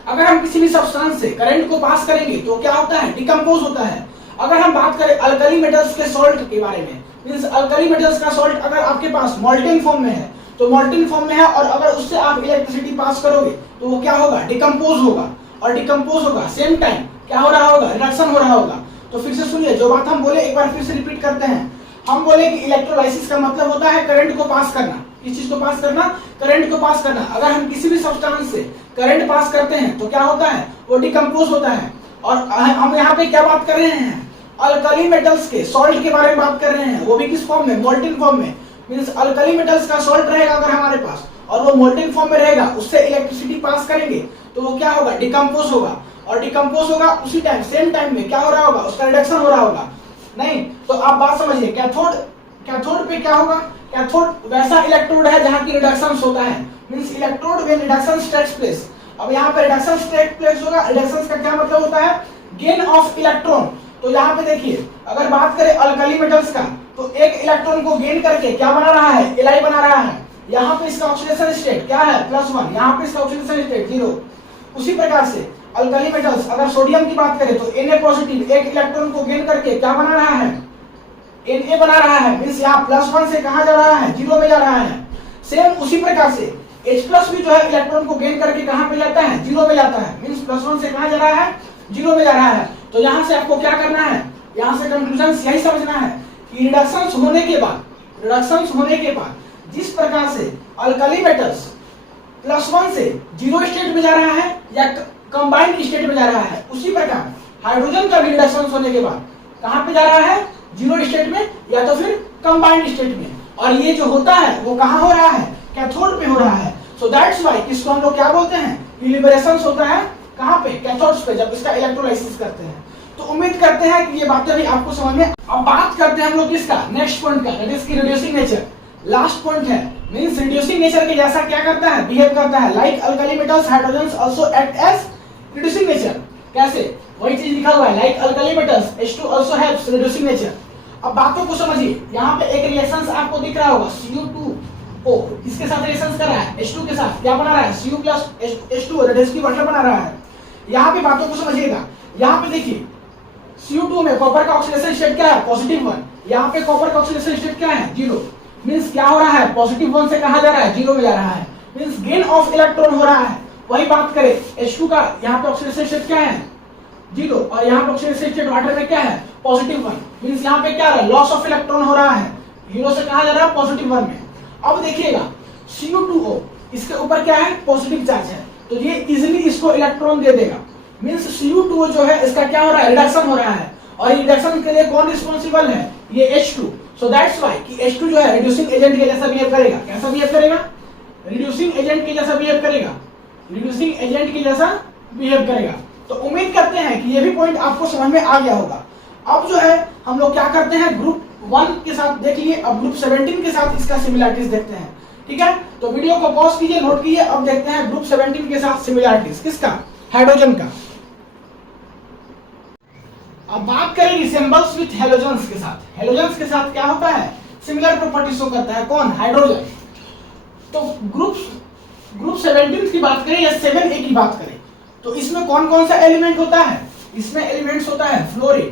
अगर हम किसी भी सब्सटेंस से करंट को पास करेंगे तो क्या होता है, डिकम्पोज होता है। अगर हम बात करें अल्कली मेटल्स के सॉल्ट के बारे में, मींस अल्कली मेटल्स का सॉल्ट अगर आपके पास मोल्टेन फॉर्म में है तो मोल्टेन फॉर्म में है, और अगर उससे आप इलेक्ट्रिसिटी पास करोगे तो वो क्या होगा, डिकम्पोज होगा। और डिकम्पोज होगा सेम टाइम क्या हो रहा होगा, रिडक्शन हो रहा होगा। तो फिर से सुनिए, जो बात हम बोले एक बार फिर से रिपीट करते हैं। हम बोले कि इलेक्ट्रोलाइसिस का मतलब होता है करंट को पास करना। किस चीज को पास करना, करंट को पास करना। अगर हम किसी भी सब्सटेंस से करंट पास करते हैं तो क्या होता है, वो डिकम्पोज होता है। और हम यहाँ पे क्या बात कर रहे हैं, अल्कली मेटल्स के सॉल्ट के बारे में बात कर रहे हैं, वो भी किस फॉर्म में, मोल्टेन फॉर्म में। मींस अल्कली मेटल्स का सॉल्ट रहेगा अगर हमारे पास और वो मोल्टेन फॉर्म में रहेगा, उससे इलेक्ट्रिसिटी पास करेंगे तो वो क्या होगा, डिकम्पोज होगा। और डिकम्पोज होगा उसी टाइम, सेम टाइम में क्या हो रहा होगा, उसका रिडक्शन हो रहा होगा। नहीं तो आप बात समझिए, कैथोड, कैथोड पे क्या होगा, कैथोड वैसा इलेक्ट्रोड है जहां की रिडक्शन होता है। Means electrode when reduction takes place. अब यहाँ पे रिडक्शन टेक प्लेस होगा। रिडक्शन का क्या मतलब होता है, गेन ऑफ इलेक्ट्रॉन। तो यहाँ पे देखिए, अगर बात करें अल्कली मेटल्स का, तो एक इलेक्ट्रॉन को गेन करके क्या बना रहा है, Li बना रहा है। यहाँ पे इसका ऑक्सीडेशन स्टेट क्या है, +1। यहाँ पे इसका ऑक्सीडेशन स्टेट 0। उसी प्रकार से अल्कली मेटल्स, अगर सोडियम की बात करें तो Na पॉजिटिव एक इलेक्ट्रॉन को गेन करके क्या बना रहा है, Na बना रहा है। मींस यहाँ +1 से कहाँ जा रहा है, 0 में जा रहा है। सेम उसी प्रकार से H+ भी जो है इलेक्ट्रॉन को गेन करके कहाँ पे जाता है, 0 में जाता है। मींस +1 से कहाँ जा रहा है, 0 में जा रहा है। तो यहाँ से आपको क्या करना है, यहाँ से कंक्लूजन यही समझना है कि रिडक्शंस होने के बाद जिस प्रकार से अल्कली मेटल्स +1 से 0 स्टेट में जा रहा है या कंबाइंड स्टेट में जा रहा है, उसी प्रकार हाइड्रोजन का भी रिडक्शन होने के बाद कहाँ पे जा रहा है, 0 स्टेट में या तो फिर कंबाइंड स्टेट में। और ये जो होता है वो कहाँ हो रहा है, कैथोड पे हो रहा है। सो दैट्स व्हाई इसको हम लोग क्या बोलते हैं, लिबरेशन होता है कहाँ पे, कैथोड्स पे, जब इसका इलेक्ट्रोलाइसिस करते हैं। तो उम्मीद करते हैं कि ये बातें भी आपको समझ में। अब बात करते हैं हम लोग किसका, नेक्स्ट पॉइंट का, दैट इज की रिड्यूसिंग नेचर। लास्ट पॉइंट है, मींस रिड्यूसिंग नेचर के जैसा क्या करता है, बिहेव करता है। Like alkali metals, hydrogens also act as reducing nature. कैसे, वही चीज लिखा हुआ है, like alkali metals H2 also helps reducing nature. अब बातों को समझिए, यहाँ पे एक रिएक्शन आपको दिख रहा होगा, Cu2O किसके साथ रिएक्शन कर रहा है, H2 के साथ। क्या बना रहा है, Cu + H2 रेडियस की वाटर बना रहा है। यहाँ पे बातों को समझिएगा, यहाँ पे देखिए Cu2 में कॉपर का ऑक्सीडेशन स्टेट क्या है, +1। यहाँ पे कॉपर का ऑक्सीडेशन स्टेट क्या है, 0। मींस क्या हो रहा है, +1 से कहाँ जा रहा है, 0 में जा रहा है। मींस गेन ऑफ इलेक्ट्रॉन हो रहा है। वही बात करें H2 का, यहाँ पे ऑक्सीडेशन स्टेट क्या है, 0, और यहाँ पे ऑक्सीडेशन स्टेट वाटर में क्या है, +1। मींस यहाँ पे क्या है, लॉस ऑफ इलेक्ट्रॉन हो रहा है। 0 से कहाँ जा रहा है, +1 में। अब देखिएगा Cu2O, इसके ऊपर क्या है, पॉजिटिव चार्ज है, तो ये इजिली इसको इलेक्ट्रॉन दे देगा। मींस Cu2O जो है इसका क्या हो रहा है, रिडक्शन हो रहा है। और रिडक्शन के लिए कौन रिस्पॉन्सिबल है, ये H2। सो दैट्स व्हाई कि H2 जो है रिड्यूसिंग एजेंट के जैसा बिहेव करेगा। कैसा बिहेव करेगा, रिड्यूसिंग एजेंट के जैसा बिहेव करेगा, रिड्यूसिंग एजेंट के जैसा बिहेव करेगा। तो उम्मीद करते हैं कि ये भी पॉइंट आपको समझ में आ गया होगा। अब जो है हम लोग क्या करते हैं, ग्रुप 1 के साथ देख लिए, अब ग्रुप 17 के साथ इसका सिमिलरिटीज देखते हैं। ठीक है, तो वीडियो को पॉज कीजिए, नोट कीजिए। अब देखते हैं ग्रुप 17 के साथ सिमिलरिटीज किसका, हाइड्रोजन का। अब बात करें रिसेम्बल्स विथ हेलोजन्स के साथ। हेलोजन्स के साथ क्या होता है, सिमिलर प्रॉपर्टी शो करता है, कौन, हाइड्रोजन। तो ग्रुप 17 की बात करें या 7A की बात करें तो इसमें कौन कौन सा एलिमेंट होता है, इसमें एलिमेंट्स होता है फ्लोरीन,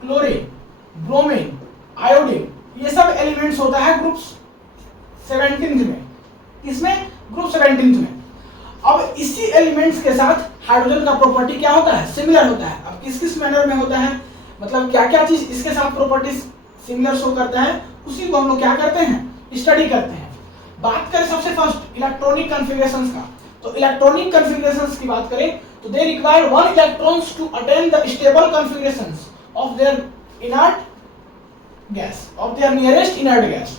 क्लोरीन, ब्रोमीन, आयोडीन, ये सब एलिमेंट्स होता है ग्रुप 17 में। इसमें ग्रुप 17 में। अब इसी एलिमेंट्स के साथ हाइड्रोजन का प्रॉपर्टी क्या होता है, सिमिलर होता है। अब किस किस मैनर में होता है, मतलब क्या क्या चीज इसके साथ प्रॉपर्टीज सिमिलर शो करता है, उसी को हम लोग क्या करते हैं, स्टडी करते हैं। बात करें सबसे फर्स्ट इलेक्ट्रॉनिक कॉन्फ़िगरेशंस का, तो इलेक्ट्रॉनिक कॉन्फ़िगरेशंस की बात करें तो they require one electrons to attain the stable configurations of their inert gas, of their nearest inert gas.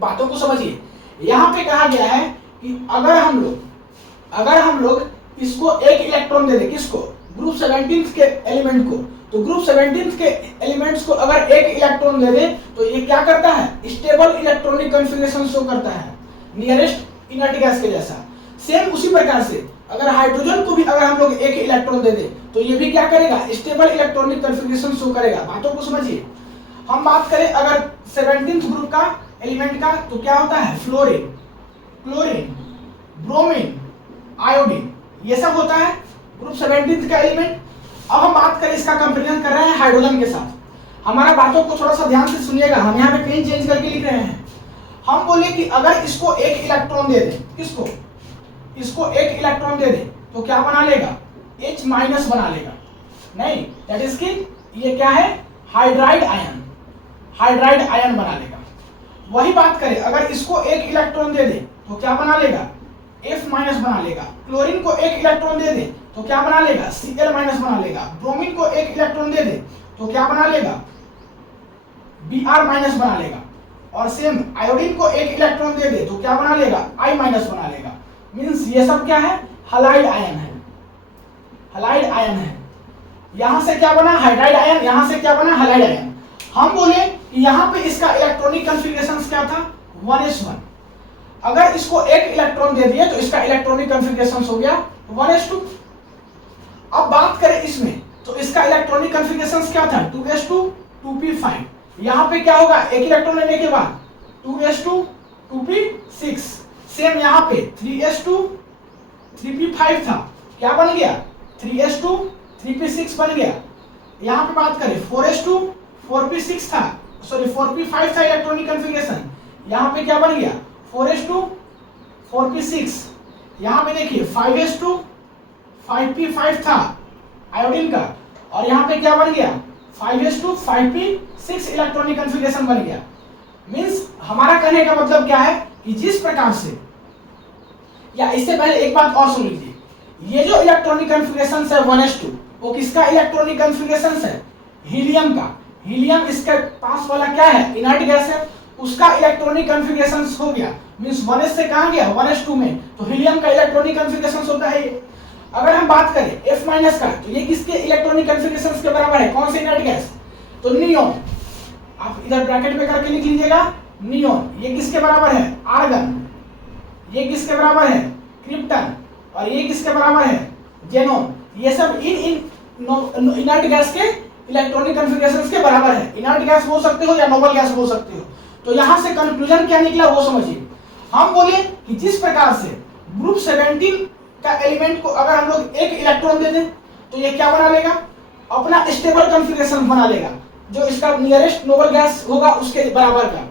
बातों को समझिए, यहाँ पे कहा गया है कि अगर हम लोग इसको एक इलेक्ट्रॉन दे दे, किसको, ग्रुप 17 के एलिमेंट को, तो ग्रुप 17 के एलिमेंट्स को अगर एक इलेक्ट्रॉन दे दे तो ये क्या करता है, स्टेबल इलेक्ट्रॉनिक कॉन्फ़िगरेशन शो करता है नियरेस्ट इनर्ट गैस के जैसा। सेम उसी प्रकार से अगर हाइड्रोजन को भी अगर हम लोग एक इलेक्ट्रॉन दे दे तो ये भी क्या करेगा, स्टेबल इलेक्ट्रॉनिक कॉन्फ़िगरेशन शो करेगा। बातों को समझिए। हम बात करें अगर 17th ग्रुप का एलिमेंट का, तो क्या होता है, फ्लोरीन, क्लोरीन, ब्रोमीन, आयोडीन, ये सब होता है ग्रुप 17 का एलिमेंट। अब हम बात करें, इसका कंपैरिजन कर रहे हैं हाइड्रोजन के साथ। हमारा बातों को थोड़ा सा ध्यान से सुनिएगा, हम यहाँ पे पेन चेंज करके लिख रहे हैं। हम बोले कि अगर इसको एक इलेक्ट्रॉन दे दे, किसको, इसको एक इलेक्ट्रॉन दे दे तो क्या बना लेगा, H- बना लेगा, नहीं, दैट इज कि ये क्या है, हाइड्राइड आयन, हाइड्राइड आयन बना लेगा। वही बात करें अगर इसको एक इलेक्ट्रॉन दे दे तो क्या बना लेगा, F- बना लेगा। क्लोरीन को एक इलेक्ट्रॉन दे दे तो क्या बना लेगा, Cl- बना लेगा। ब्रोमीन को एक इलेक्ट्रॉन दे दे तो क्या बना लेगा, Br- बना लेगा। और सेम आयोडीन को एक इलेक्ट्रॉन दे दे तो क्या बना लेगा, I- बना लेगा। मींस ये सब क्या है, हैलाइड आयन है, हैलाइड आयन है। यहां से क्या बना, हाइड्राइड आयन, यहां से क्या बना, हैलाइड आयन। हम बोले कि यहाँ पे इसका इलेक्ट्रॉनिक कॉन्फ़िगरेशन क्या था, 1s1। अगर इसको एक इलेक्ट्रॉन दे दिए तो इसका इलेक्ट्रॉनिक कॉन्फ़िगरेशन हो गया 1s2। अब बात करें इसमें तो इसका इलेक्ट्रॉनिक कॉन्फ़िगरेशन क्या था, 2s2 2p5। यहाँ पे क्या होगा, एक इलेक्ट्रॉन लेने के बाद 2s2 2p6। सेम यहाँ पे 3s2 3p5 था, क्या बन गया, 3s2 3p6 बन गया। यहाँ पे बात करें 4s2 4p6 था, सॉरी 4p5 था इलेक्ट्रॉनिक कॉन्फ़िगरेशन, यहाँ पे क्या बन गया, 4s2 4p6। यहाँ पे देखिए 5s2 5p5 था आयोडीन का, और यहाँ पे क्या बन गया, 5s2 5p6 इलेक्ट्रॉनिक कॉन्फ़िगरेशन बन गया। मींस हमारा कहने का मतलब क्या है कि जिस प्रकार से, या इससे पहले एक बात और सुन लीजिए, ये जो इलेक्ट्रॉनिक कॉन्फ़िगरेशन है 1s2 वो किसका इलेक्ट्रॉनिक कॉन्फ़िगरेशन है, हीलियम का। हीलियम इसके पास वाला क्या है, इनर्ट गैस है, उसका इलेक्ट्रॉनिक कॉन्फ़िगरेशन हो गया। मींस 1s से कहां गया, 1s2 में, तो हीलियम का इलेक्ट्रॉनिक कॉन्फ़िगरेशन होता है ये। अगर हम बात करें F- का, तो ये किसके इलेक्ट्रॉनिक कॉन्फ़िगरेशन के बराबर है, कौन से इनर्ट गैस, तो नियोन। आप इधर ब्रैकेट में करके लिख लीजिएगा, नियोन। ये किसके बराबर है, आर्गन। ये किसके बराबर है, क्रिप्टन। और ये किसके बराबर है, जेनोन। ये सब इन इनर्ट गैस के इलेक्ट्रॉनिक कॉन्फ़िगरेशंस के बराबर है। इनर्ट गैस हो सकते हो या नोबल गैस हो सकते हो। तो यहां से कंक्लूजन क्या निकला वो समझिए। हम बोले कि जिस प्रकार से ग्रुप 17 का एलिमेंट को अगर हम लोग एक इलेक्ट्रॉन दे दें तो ये क्या बना लेगा, अपना स्टेबल कॉन्फ़िगरेशन बना लेगा, जो इसका नियरेस्ट नोबल गैस होगा उसके बराबर का।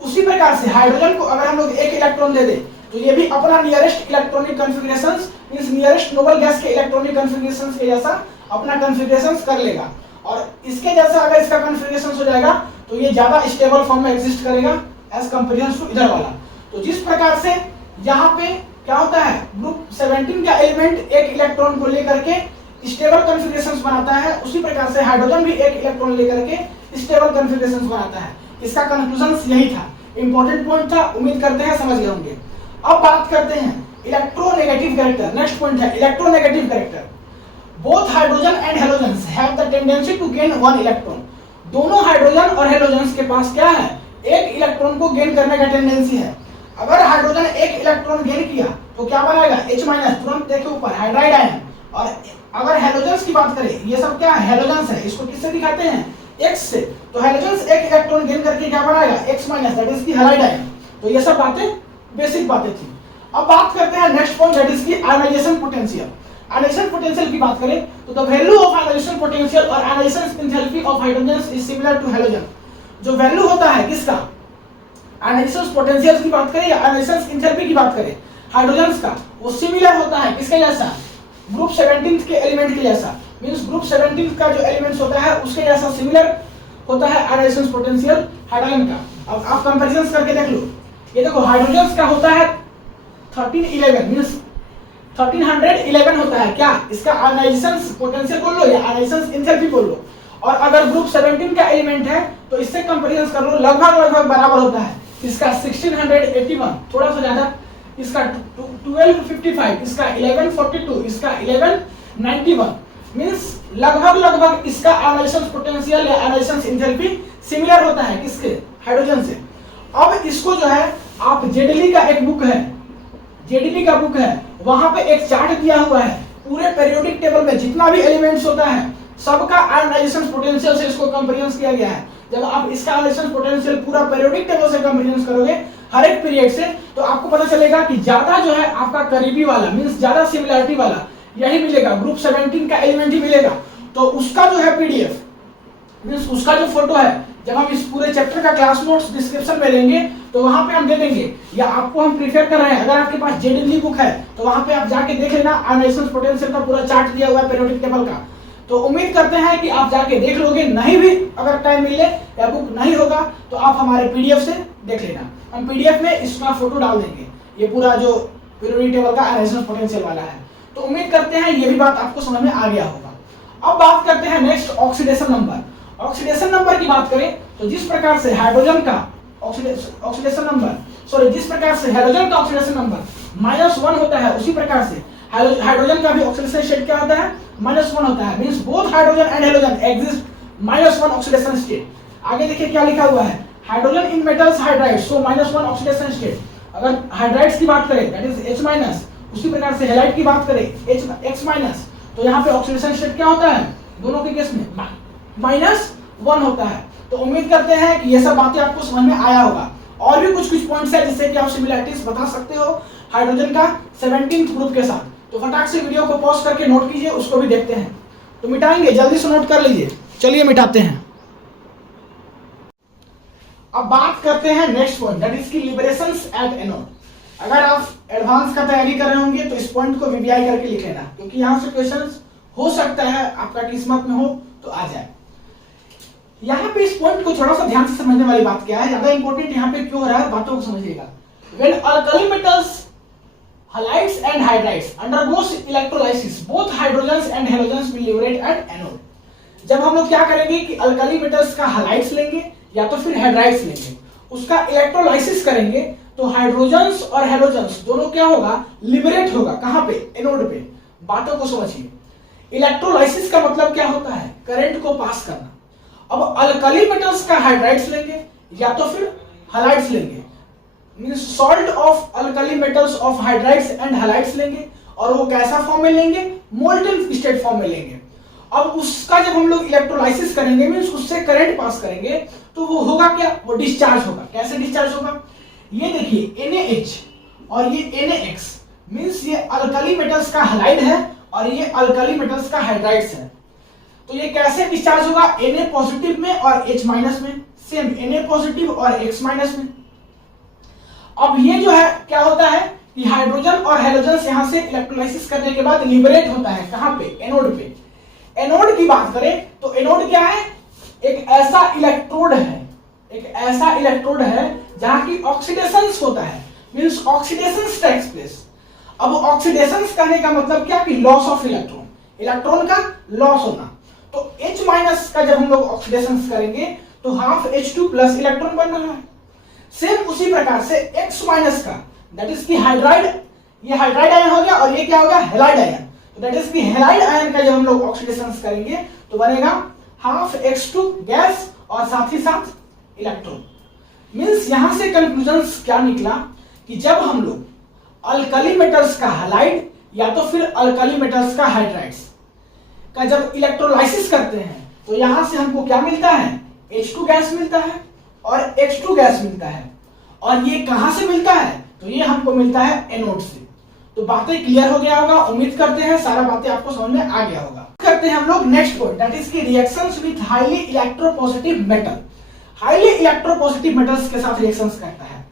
उसी प्रकार से हाइड्रोजन को अगर हम लोग एक इलेक्ट्रॉन दे दें तो ये भी अपना nearest electronic configurations, means nearest noble gas के इलेक्ट्रॉनिक कॉन्फ़िगरेशंस के जैसा अपना कॉन्फ़िगरेशंस कर लेगा। और इसके जैसा अगर इसका कॉन्फ़िगरेशन हो जाएगा तो ये ज्यादा स्टेबल फॉर्म में एग्जिस्ट करेगा एज कंपेरिजन टू इधर वाला। तो जिस प्रकार से यहाँ पे क्या होता है, ग्रुप 17 का एलिमेंट एक इलेक्ट्रॉन को लेकर के स्टेबल कॉन्फ़िगरेशंस बनाता है, उसी प्रकार से हाइड्रोजन भी एक इलेक्ट्रॉन लेकर के स्टेबल कॉन्फ़िगरेशंस बनाता है। इसका कंक्लूजन यही था, इंपॉर्टेंट पॉइंट था, उम्मीद करते हैं समझ गए होंगे। अब बात करते हैं इलेक्ट्रोनेगेटिव कैरेक्टर। नेक्स्ट पॉइंट है electronegative character. Both hydrogen and halogens have the tendency to gain one electron. दोनों हाइड्रोजन और हेलोजेंस के पास क्या है, एक इलेक्ट्रॉन को गेन करने का टेंडेंसी है। अगर हाइड्रोजन एक इलेक्ट्रॉन गेन किया तो क्या बनाएगा, H-, तुरंत देखे ऊपर हाइड्राइड आयन। और अगर हेलोजेंस की बात करें, ये सब क्या है, हेलोजेंस है, इसको किससे दिखाते हैं, X से। तो हेलोजेंस एक इलेक्ट्रॉन गेन करके क्या बनाएगा, X-, दैट इज की हैलाइड आयन। तो ये सब बातें बेसिक बातें थी। अब बात करते हैं नेक्स्ट पॉइंट, दैट इज की आयनाइजेशन पोटेंशियल। आयनाइजेशन पोटेंशियल की बात करें तो the value of ionisation potential और ionisation enthalpy of hydrogen is similar to halogen. जो वैल्यू होता है किसका, आयनाइजेशन पोटेंशियल की बात करें या आयनाइजेशन एंथैल्पी की बात करें हाइड्रोजन्स का, वो सिमिलर होता है किसके जैसा, ग्रुप 17 के एलिमेंट के जैसा। मींस ग्रुप 17 का जो एलिमेंट्स होता है उसके जैसा सिमिलर होता है आयनाइजेशन पोटेंशियल हाइड्रोजन का। अब आप कंपैरिजन करके देख लो, ये देखो हाइड्रोजन का होता है 1311 मींस 1311 होता है क्या, इसका आयनाइजेशन पोटेंशियल बोल लो या आयनाइजेशन एंथैल्पी बोल लो। और अगर ग्रुप 17 का एलिमेंट है तो इससे कंपैरिजन कर लो, लगभग बराबर होता है। इसका 1681 थोड़ा सा ज्यादा, इसका 1255, इसका 1142, इसका 1191 मींस लगभग इसका आयनाइजेशन पोटेंशियल या आयनाइजेशन एंथैल्पी सिमिलर होता है किसके, हाइड्रोजन से। अब इसको जो है आप जेडली का एक बुक है, जेडली का बुक है, वहां पे एक चार्ट दिया हुआ है, पूरे पीरियोडिक टेबल में जितना भी एलिमेंट्स होता है सबका आयनाइजेशन पोटेंशियल से इसको कंपैरिजन किया गया है। जब आप इसका आयनाइजेशन पोटेंशियल पूरा पीरियोडिक टेबल से कंपैरिजन करोगे हर एक पीरियड से, तो आपको पता चलेगा कि ज्यादा जो है आपका करीबी वाला मींस ज्यादा सिमिलरिटी वाला यही मिलेगा, ग्रुप 17 का एलिमेंट ही मिलेगा। तो उसका जो है पीडीएफ मींस उसका जो फोटो है, जब हम इस पूरे चैप्टर का क्लास नोट्स डिस्क्रिप्शन में देंगे तो वहां पे हम दे देंगे, या आपको हम प्रीफर कर रहे हैं अगर आपके पास जेडली बुक है तो वहां पे आप जाके देख लेना, आयनाइजेशन पोटेंशियल का पूरा चार्ट दिया हुआ है पीरियोडिक टेबल का। तो उम्मीद करते हैं कि आप जाके देख लोगे, नहीं भी अगर टाइम मिले या बुक नहीं होगा तो आप हमारे पीडीएफ से देख लेना, हम पीडीएफ में इसका फोटो डाल देंगे, ये पूरा जो पीरियोडिक टेबल का आयनाइजेशन पोटेंशियल वाला है। तो उम्मीद करते हैं ये भी बात आपको समझ में आ गया होगा। अब बात करते हैं next oxidation number. Oxidation number की बात करें तो जिस प्रकार से हाइड्रोजन का ऑक्सीडेशन नंबर जिस प्रकार से हाइड्रोजन का ऑक्सीडेशन नंबर -1 होता है, उसी प्रकार से हाइड्रोजन का भी ऑक्सीडेशन स्टेट क्या होता है, -1 होता है। Means both hydrogen and halogen exist -1 oxidation state. आगे देखिए क्या लिखा हुआ है, hydrogen in metals hydride so -1 oxidation state. अगर हाइड्राइड्स की बात करें दैट इज H-, उसी प्रकार से हैलाइड की बात करें X-, तो यहाँ पे ऑक्सीडेशन स्टेट क्या होता है, दोनों के केस में -1 होता है। तो उम्मीद करते हैं कि ये सब बातें आपको समझ में आया होगा। और भी कुछ पॉइंट्स है जिससे कि आप सिमिलरिटीज बता सकते हो हाइड्रोजन का 17th ग्रुप के साथ। तो फटाक से वीडियो को पॉज करके नोट कीजिए, उसको भी देखते हैं। तो मिटाएंगे, जल्दी से नोट कर लीजिए। चलिए मिटाते हैं। अब बात करते हैं नेक्स्ट पॉइंट दैट इज की लिबरेशंस एट एनोड। अगर आप एडवांस का तैयारी कर रहे होंगे तो इस पॉइंट को वीवीआई करके लिख लेना, क्योंकि यहाँ से क्वेश्चंस हो सकता है आपका किस्मत में हो तो आ जाए। यहाँ पे इस पॉइंट को थोड़ा सा ध्यान से समझने वाली बात क्या है, ज्यादा इंपॉर्टेंट यहाँ पे क्यों हो रहा है, बातों को समझिएगा। When alkali metals, halides and hydrides undergoes electrolysis, both hydrogens and halogens will liberate at anode। जब हम लोग क्या करेंगे कि अल्कली मेटल्स का हलाइड्स लेंगे या तो फिर हाइड्राइड्स लेंगे, उसका इलेक्ट्रोलाइसिस करेंगे तो हाइड्रोजन्स और हेलोजन्स दोनों क्या होगा, लिबरेट होगा। कहां पे, एनोड पे। बातों को समझिए, इलेक्ट्रोलाइसिस का मतलब क्या होता है, करंट को पास करना। अब अल्कली मेटल्स का हाइड्राइड्स लेंगे या तो फिर हलाइड्स लेंगे, means salt of alkali metals of hydrides and halides लेंगे, और वो कैसा फॉर्म में लेंगे, मोल्टन स्टेट फॉर्म में लेंगे। अब उसका जब हम लोग इलेक्ट्रोलाइसिस करेंगे मींस उससे करंट पास करेंगे तो वो होगा क्या, वो डिस्चार्ज होगा। कैसे डिस्चार्ज होगा, ये देखिए NaH और ये NaX मींस ये अल्कली मेटल्स का हलाइड है और ये अल्कली मेटल्स का हाइड्राइड्स है। तो ये कैसे डिस्चार्ज होगा, Na पॉजिटिव में और H माइनस में, सेम Na पॉजिटिव और X माइनस में। अब ये जो है क्या होता है कि हाइड्रोजन और हेलोजन यहां से इलेक्ट्रोलाइसिस करने के बाद लिबरेट होता है, कहां पे, एनोड पे। एनोड की बात करें तो एनोड क्या है, एक ऐसा इलेक्ट्रोड है, एक ऐसा इलेक्ट्रोड है जहां की ऑक्सीडेशंस होता है, मींस ऑक्सीडेशंस टेक्स प्लेस। अब ऑक्सीडेशंस कहने का मतलब क्या कि लॉस ऑफ इलेक्ट्रॉन, इलेक्ट्रॉन का लॉस होना। तो H माइनस का जब हम लोग ऑक्सीडेशंस करेंगे तो हाफ H2+ इलेक्ट्रॉन बन रहा है। सेम उसी प्रकार से X माइनस का दैट इज की हाइड्राइड, ये हाइड्राइड आयन हो गया और ये क्या हो गया, हैलाइड आयन। तो दैट इज की हैलाइड आयन का जब हम लोग ऑक्सीडेशंस करेंगे तो बनेगा हाफ X2 गैस और साथ ही साथ इलेक्ट्रॉन। मींस यहां से कंक्लूजन्स क्या निकला कि जब हम लोग अल्कली मेटल्स का हैलाइड या तो फिर अल्कली मेटल्स का हाइड्राइड्स का जब इलेक्ट्रोलाइसिस करते हैं तो यहां से हमको क्या मिलता है, H2 गैस मिलता है और X2 गैस मिलता है। और ये कहां से मिलता है, तो ये हमको मिलता है एनोड से। तो बातें क्लियर हो गया होगा, उम्मीद करते हैं सारा बातें आपको समझ में आ गया होगा। करते हैं हम लोग नेक्स्ट पॉइंट दैट इज की reactions with highly electropositive metal. Highly electropositive metals के साथ रिएक्शंस करता है।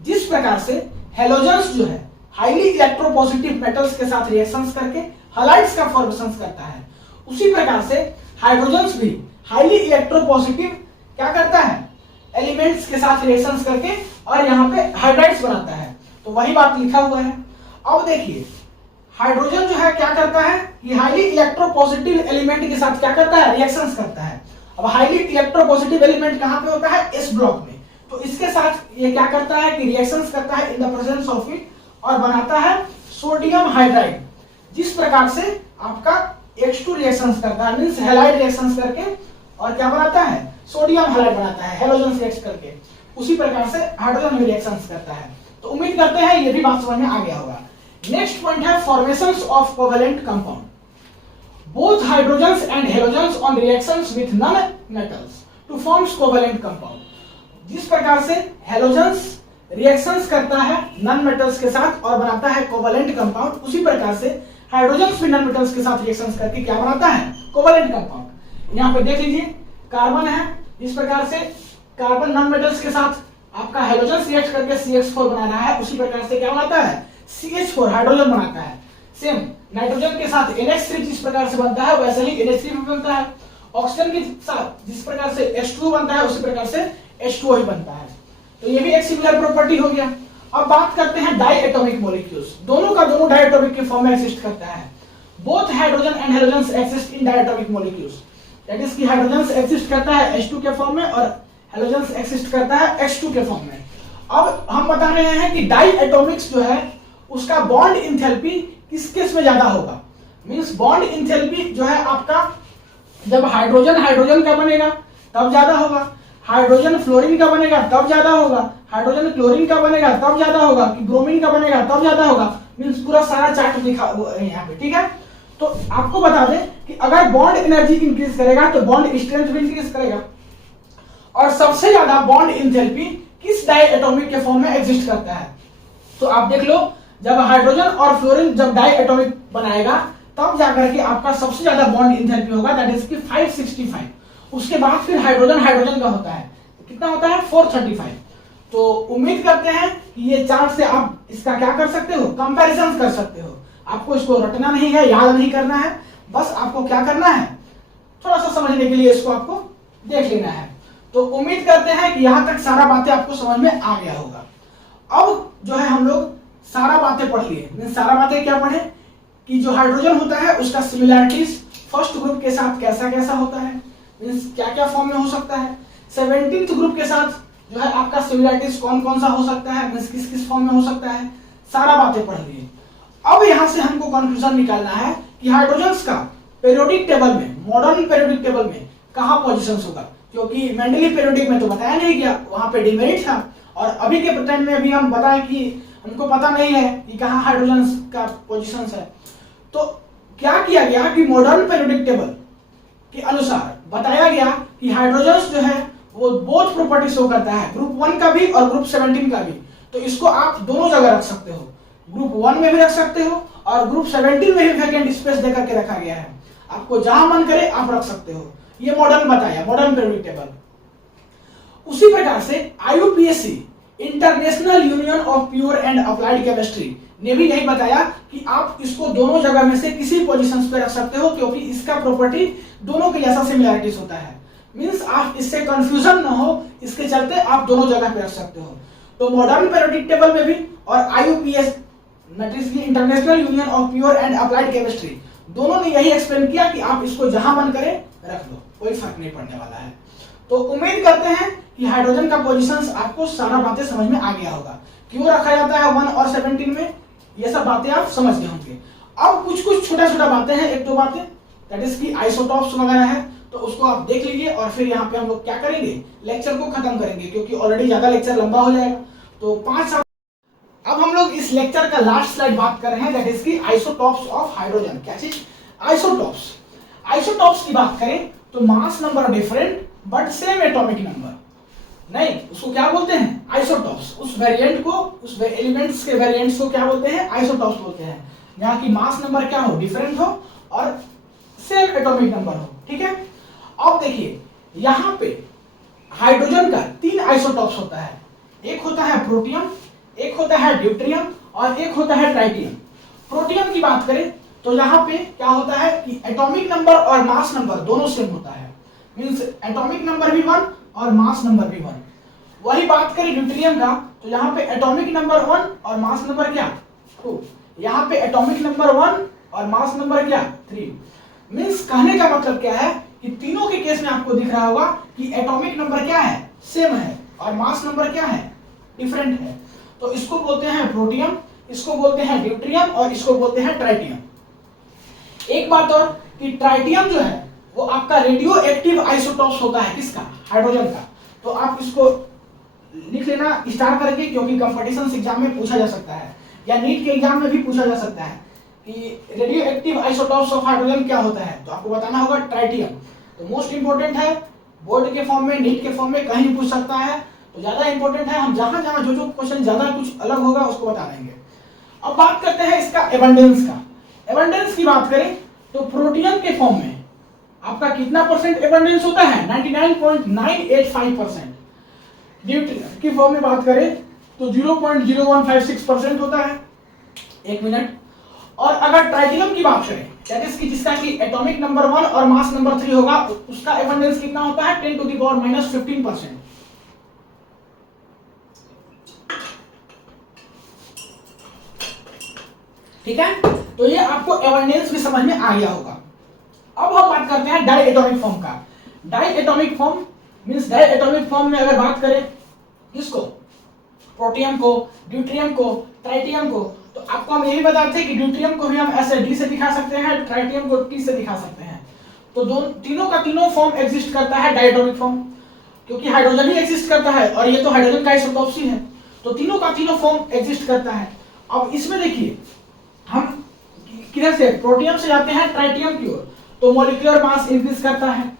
जिस प्रकार से हेलोजन्स जो है हाईली इलेक्ट्रोपॉजिटिव मेटल्स के साथ रिएक्शंस करके हलाइड्स का फॉर्मेशन करता है, उसी प्रकार से हाइड्रोजन्स भी हाईली इलेक्ट्रोपॉजिटिव क्या करता है, एलिमेंट्स के साथ रिएक्शंस करके और यहाँ पे हाइड्राइड्स बनाता है। तो वही बात लिखा हुआ है। अब देखिए हाइड्रोजन जो है क्या करता है कि हाईली इलेक्ट्रोपॉजिटिव एलिमेंट के साथ क्या करता है, रिएक्शंस करता है। अब हाईली इलेक्ट्रोपॉजिटिव एलिमेंट कहाँ पे होता है, एस ब्लॉक में। तो इसके साथ ये क्या करता है कि रिएक्शंस करता है in the presence of it और बनाता है सोडियम हाइड्राइड। जिस प्रकार से आपका H2 रिएक्शंस करता है, मींस हैलाइड रिएक्शंस करके और क्या बनाता है, सोडियम हैलाइड बनाता है हैलोजन रिएक्ट करके। उसी प्रकार से हाइड्रोजन भी रिएक्शंस करता है। तो उम्मीद करते हैं ये भी बात समझ में आ गया होगा। नेक्स्ट पॉइंट है formations of covalent compound. Both hydrogens and halogens on reactions with non metals two forms covalent compound. जिस प्रकार से हैलोजन्स रिएक्शंस करता है नॉन मेटल्स के साथ और बनाता है कोवेलेंट कंपाउंड, उसी प्रकार से हाइड्रोजन्स भी नॉन मेटल्स के साथ रिएक्शंस करके क्या बनाता है, कोवेलेंट कंपाउंड। यहाँ पे देख लीजिए कार्बन है, इस प्रकार से कार्बन नॉन मेटल्स के साथ आपका हैलोजन रिएक्ट करके CH4 बना रहा है, उसी प्रकार से क्या बनाता है, CH4 हाइड्रोजन बनाता है। सेम नाइट्रोजन के साथ NH3 जिस प्रकार से बनता है वैसे ही NH3 भी बनता है। ऑक्सीजन के साथ जिस प्रकार से H2 बनता है उसी प्रकार से H2O ही बनता है। तो ये भी एक सिमिलर प्रॉपर्टी हो गया। अब बात करते हैं डाई एटॉमिक मॉलिक्यूल्स। दोनों का दोनों डाई एटॉमिक के फॉर्म में एग्जिस्ट करता है। Both hydrogen and halogens exist in diatomic molecules. That is कि हाइड्रोजन एग्जिस्ट करता है H2 के फॉर्म में और हैलोजन एग्जिस्ट करता है H2 के फॉर्म में। अब हम बता रहे हैं कि डाई एटॉमिक्स जो है उसका बॉन्ड इंथैल्पी किस केस में ज्यादा होगा, मींस बॉन्ड इंथैल्पी जो है आपका जब हाइड्रोजन हाइड्रोजन का बनेगा तब ज्यादा होगा, हाइड्रोजन फ्लोरीन का बनेगा तब ज्यादा होगा, हाइड्रोजन क्लोरीन का बनेगा तब ज्यादा होगा, कि ब्रोमीन का बनेगा तब ज्यादा होगा। मींस पूरा सारा चार्ट लिखा है यहाँ पे, ठीक है। तो आपको बता दें कि अगर बॉन्ड एनर्जी इंक्रीज करेगा तो बॉन्ड स्ट्रेंथ भी इंक्रीज करेगा। और सबसे ज्यादा बॉन्ड इंथैल्पी किस डाई एटॉमिक के फॉर्म में एग्जिस्ट करता है, तो आप देख लो जब हाइड्रोजन और फ्लोरीन जब डाई एटॉमिक बनाएगा तब जाकर के आपका सबसे ज्यादा बॉन्ड इंथैल्पी होगा, दैट इज की 565। उसके बाद फिर हाइड्रोजन हाइड्रोजन का होता है, कितना होता है 435। तो उम्मीद करते हैं कि ये चार्ट से आप इसका क्या कर सकते हो, कंपैरिजन कर सकते हो। आपको इसको रटना नहीं है, याद नहीं करना है, बस आपको क्या करना है, थोड़ा सा समझने के लिए इसको आपको देख लेना है। तो उम्मीद करते हैं कि यहां तक सारा बातें आपको समझ में आ गया होगा। अब जो है हम लोग सारा बातें पढ़ लिए। सारा बातें क्या पढ़े कि जो हाइड्रोजन होता है उसका सिमिलैरिटीज फर्स्ट ग्रुप के साथ कैसा कैसा होता है, मींस क्या क्या फॉर्म में हो सकता है। 17th ग्रुप के साथ जो है आपका सिमिलैरिटीज कौन कौन सा हो सकता है, मींस किस किस फॉर्म में हो सकता है, सारा बातें पढ़ लिए। अब यहां से हमको कंक्लूजन निकालना है कि हाइड्रोजन्स का पीरियोडिक टेबल में, मॉडर्न पीरियोडिक टेबल में कहां पोजीशन होगा, क्योंकि मेंडली पीरियोडिक में तो बताया नहीं गया, वहां पे डिमेरिट था। और अभी के टाइम में भी हम बताएं कि हमको पता नहीं है कि कहां हाइड्रोजन का पोजीशन है। तो क्या किया गया कि मॉडर्न पीरियोडिक टेबल के अनुसार बताया गया कि हाइड्रोजन जो है वो बोथ प्रॉपर्टी शो करता है, ग्रुप 1 का भी और ग्रुप 17 का भी। तो इसको आप दोनों जगह रख सकते हो, ग्रुप 1 में भी रख सकते हो और ग्रुप 17 में भी वैकेंट स्पेस देकर के रखा गया है। आपको जहां मन करे आप रख सकते हो। ये मॉडर्न बताया, मॉडर्न पीरियोडिक टेबल। उसी प्रकार से IUPAC international union of pure and applied chemistry ने भी यही बताया कि आप इसको दोनों जगह में से किसी पोजीशन पे रख सकते हो, क्योंकि इसका प्रॉपर्टी दोनों के जैसा सिमिलैरिटीज होता है। मींस आप इससे कंफ्यूजन ना हो, इसके चलते आप दोनों जगह पे रख सकते हो। तो मॉडर्न पीरियोडिक टेबल में भी और IUPAC international union of pure and applied chemistry दोनों ने यही एक्सप्लेन किया कि आप इसको जहां मन करे रख दो, कोई फर्क नहीं पड़ने वाला है। तो उम्मीद करते हैं कि हाइड्रोजन का पोजीशंस आपको सारा बातें समझ में आ गया होगा, क्यों रखा जाता है 1 और 17 में, ये सब बातें आप समझ गए होंगे। अब कुछ कुछ छोटा छोटा बातें हैं, एक दो बातें, दैट इज की आइसोटॉप्स वगैरह है, तो उसको आप देख लीजिए और फिर यहाँ पे हम लोग क्या करेंगे, लेक्चर को खत्म करेंगे, क्योंकि ऑलरेडी ज्यादा लेक्चर लंबा हो जाएगा। तो 5 अब हम लोग इस लेक्चर का लास्ट स्लाइड बात कर रहे हैं, दैट इज की आइसोटॉप्स ऑफ हाइड्रोजन। क्या चीज, आइसोटॉप्स। आइसोटॉप्स की बात करें तो mass number different but same atomic number, नहीं उसको क्या बोलते हैं, आइसोटॉप्स। उस वेरिएंट को, उस एलिमेंट्स के वेरिएंट्स को क्या बोलते हैं, आइसोटॉप्स बोलते हैं, जहां की मास नंबर क्या हो, डिफरेंट हो और सेम एटॉमिक नंबर हो, ठीक है। अब देखिए यहां पे हाइड्रोजन का 3 आइसोटॉप्स होता है, एक होता है प्रोटियम, एक होता है ड्यूटेरियम और एक होता है ट्राइटियम। प्रोटियम की बात करें तो यहाँ पे क्या होता है कि एटॉमिक नंबर और मास नंबर दोनों सेम होता है, मींस एटॉमिक नंबर भी 1 और मास नंबर भी 1। वही बात करें ड्यूटेरियम का, तो यहाँ पे एटॉमिक नंबर 1 और मास नंबर क्या 2, यहाँ पे एटॉमिक नंबर 1 और मास नंबर क्या 3। मींस कहने का मतलब क्या है कि तीनों के केस में आपको दिख रहा होगा कि एटॉमिक नंबर क्या है सेम है और मास नंबर क्या है डिफरेंट है। तो इसको बोलते हैं प्रोटियम, इसको बोलते हैं ड्यूटेरियम और इसको बोलते हैं ट्राइटियम। एक बात और कि ट्राइटियम जो है वो आपका रेडियो एक्टिव आइसोटोप्स होता है, किसका हाइड्रोजन का। तो आप इसको लिख लेना स्टार करके, क्योंकि कंपटीशन एग्जाम में पूछा जा सकता है या नीट के एग्जाम में भी पूछा जा सकता है कि radio active isotopes of hydrogen क्या होता है, तो आपको बताना होगा ट्राइटियम। तो मोस्ट इंपोर्टेंट है, बोर्ड के फॉर्म में नीट के फॉर्म में कहीं भी पूछ सकता है, तो ज्यादा इंपॉर्टेंट है। हम जहां जहां जो क्वेश्चन ज्यादा कुछ अलग होगा उसको बता देंगे। अब बात करते हैं इसका एबंडेंस का। एबंडेंस की बात करें तो प्रोटियम के फॉर्म में आपका कितना परसेंट एबंडेंस होता है 99.985%। ड्यूटेरियम की फॉर्म में बात करें तो 0.0156% होता है। एक मिनट। और अगर ट्राइटियम की बात करें दैट इज कि जिसका कि एटॉमिक नंबर 1 और मास नंबर 3 होगा, उसका एबंडेंस कितना होता है 10⁻⁻15%। ठीक है, तो ये आपको एबंडेंस भी समझ में आ गया होगा। अब हम बात करते हैं डाई एटॉमिक फॉर्म का। Diatomic form means diatomic form में अगर बात करें किसको, प्रोटियम को, ड्यूटेरियम को, ट्राइटियम को, तो आपको हम ये भी बताते हैं कि ड्यूटेरियम को भी हम ऐसे डी से दिखा सकते हैं, ट्राइटियम को टी से दिखा सकते हैं। तो तीनों का तीनों फॉर्म एग्जिस्ट करता है डाई एटॉमिक फॉर्म, क्योंकि हाइड्रोजन ही एग्जिस्ट करता है और ये तो हाइड्रोजन का आइसोटोप्स ही है, तो तीनों का तीनों फॉर्म एग्जिस्ट करता है। अब इसमें देखिए हम किधर से प्रोटियम से जाते हैं ट्राइटियम की ओर, तो मॉलिक्यूलर मास इंक्रीज करता है,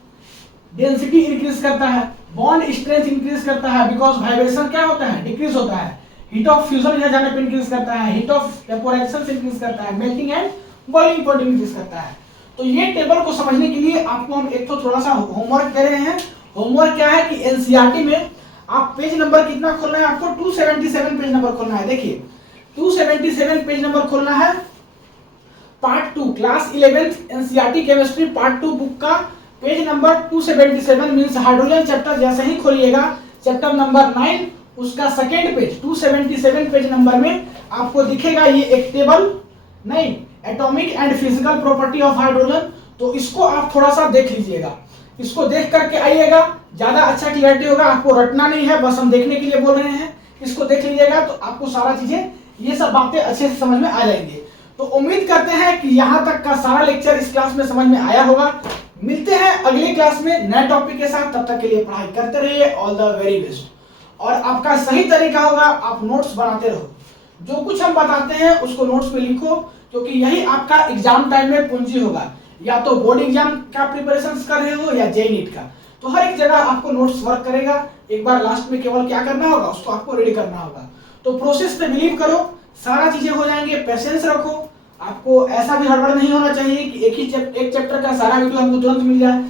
डेंसिटी इंक्रीज करता है, बॉन्ड स्ट्रेंथ इंक्रीज करता है, बिकॉज वाइब्रेशन क्या होता है डिक्रीज होता है, हीट ऑफ फ्यूजन इधर जाने पे इंक्रीज करता है, हीट ऑफ वेपोराइजेशन इंक्रीज करता है, melting and boiling point increase करता है। तो ये टेबल को समझने के लिए आपको हम एक तो थोड़ा सा होमवर्क दे रहे हैं। होमवर्क क्या है कि एनसीईआरटी में आप पेज नंबर कितना खोलना है, आपको 277 पेज नंबर खोलना है। देखिए 277 पेज नंबर खोलना है, part 2 class 11th NCERT chemistry part 2 book का page number 277 means hydrogen chapter जैसे ही खोलिएगा चैप्टर नंबर 9 उसका सेकेंड पेज 277 पेज नंबर में आपको दिखेगा ये एक टेबल, नहीं atomic and physical property of hydrogen. तो इसको आप थोड़ा सा देख लीजिएगा, इसको देख करके आइएगा, ज्यादा अच्छा क्लियरिटी होगा। आपको रटना नहीं है, बस हम देखने के लिए बोल रहे हैं। इसको देख लीजिएगा तो आपको सारा चीजें ये सब बातें अच्छे से समझ में आ जाएंगे। तो उम्मीद करते हैं कि यहाँ तक का सारा लेक्चर इस क्लास में समझ में आया होगा। मिलते हैं अगले क्लास में नए टॉपिक के साथ, तब तक के लिए पढ़ाई करते रहिए। All the very best. और आपका सही तरीका होगा आप नोट्स बनाते रहो, जो कुछ हम बताते हैं उसको नोट्स पे लिखो, क्योंकि यही आपका एग्जाम टाइम में पूंजी होगा। या तो बोर्ड एग्जाम का प्रिपरेशन कर रहे हो या जेईई नीट का, तो हर एक जगह आपको नोट्स वर्क करेगा। एक बार लास्ट में केवल क्या करना होगा उसको आपको रेडी करना होगा। तो प्रोसेस पे बिलीव करो, सारा चीजें हो जाएंगे। पेशेंस रखो, आपको ऐसा भी हड़बड़ नहीं होना चाहिए कि एक चैप्टर का सारा वीडियो हमको तुरंत मिल जाए।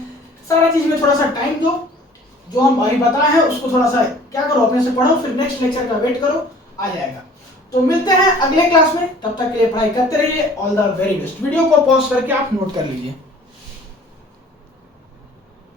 सारा चीज में थोड़ा सा टाइम दो, जो हम अभी बताए हैं उसको थोड़ा सा क्या करो अपने से पढ़ो, फिर नेक्स्ट लेक्चर का वेट करो, आ जाएगा। तो मिलते हैं अगले क्लास में, तब तक के लिए पढ़ाई करते रहिए। All the very best. Video को पॉज करके आप नोट कर लीजिए।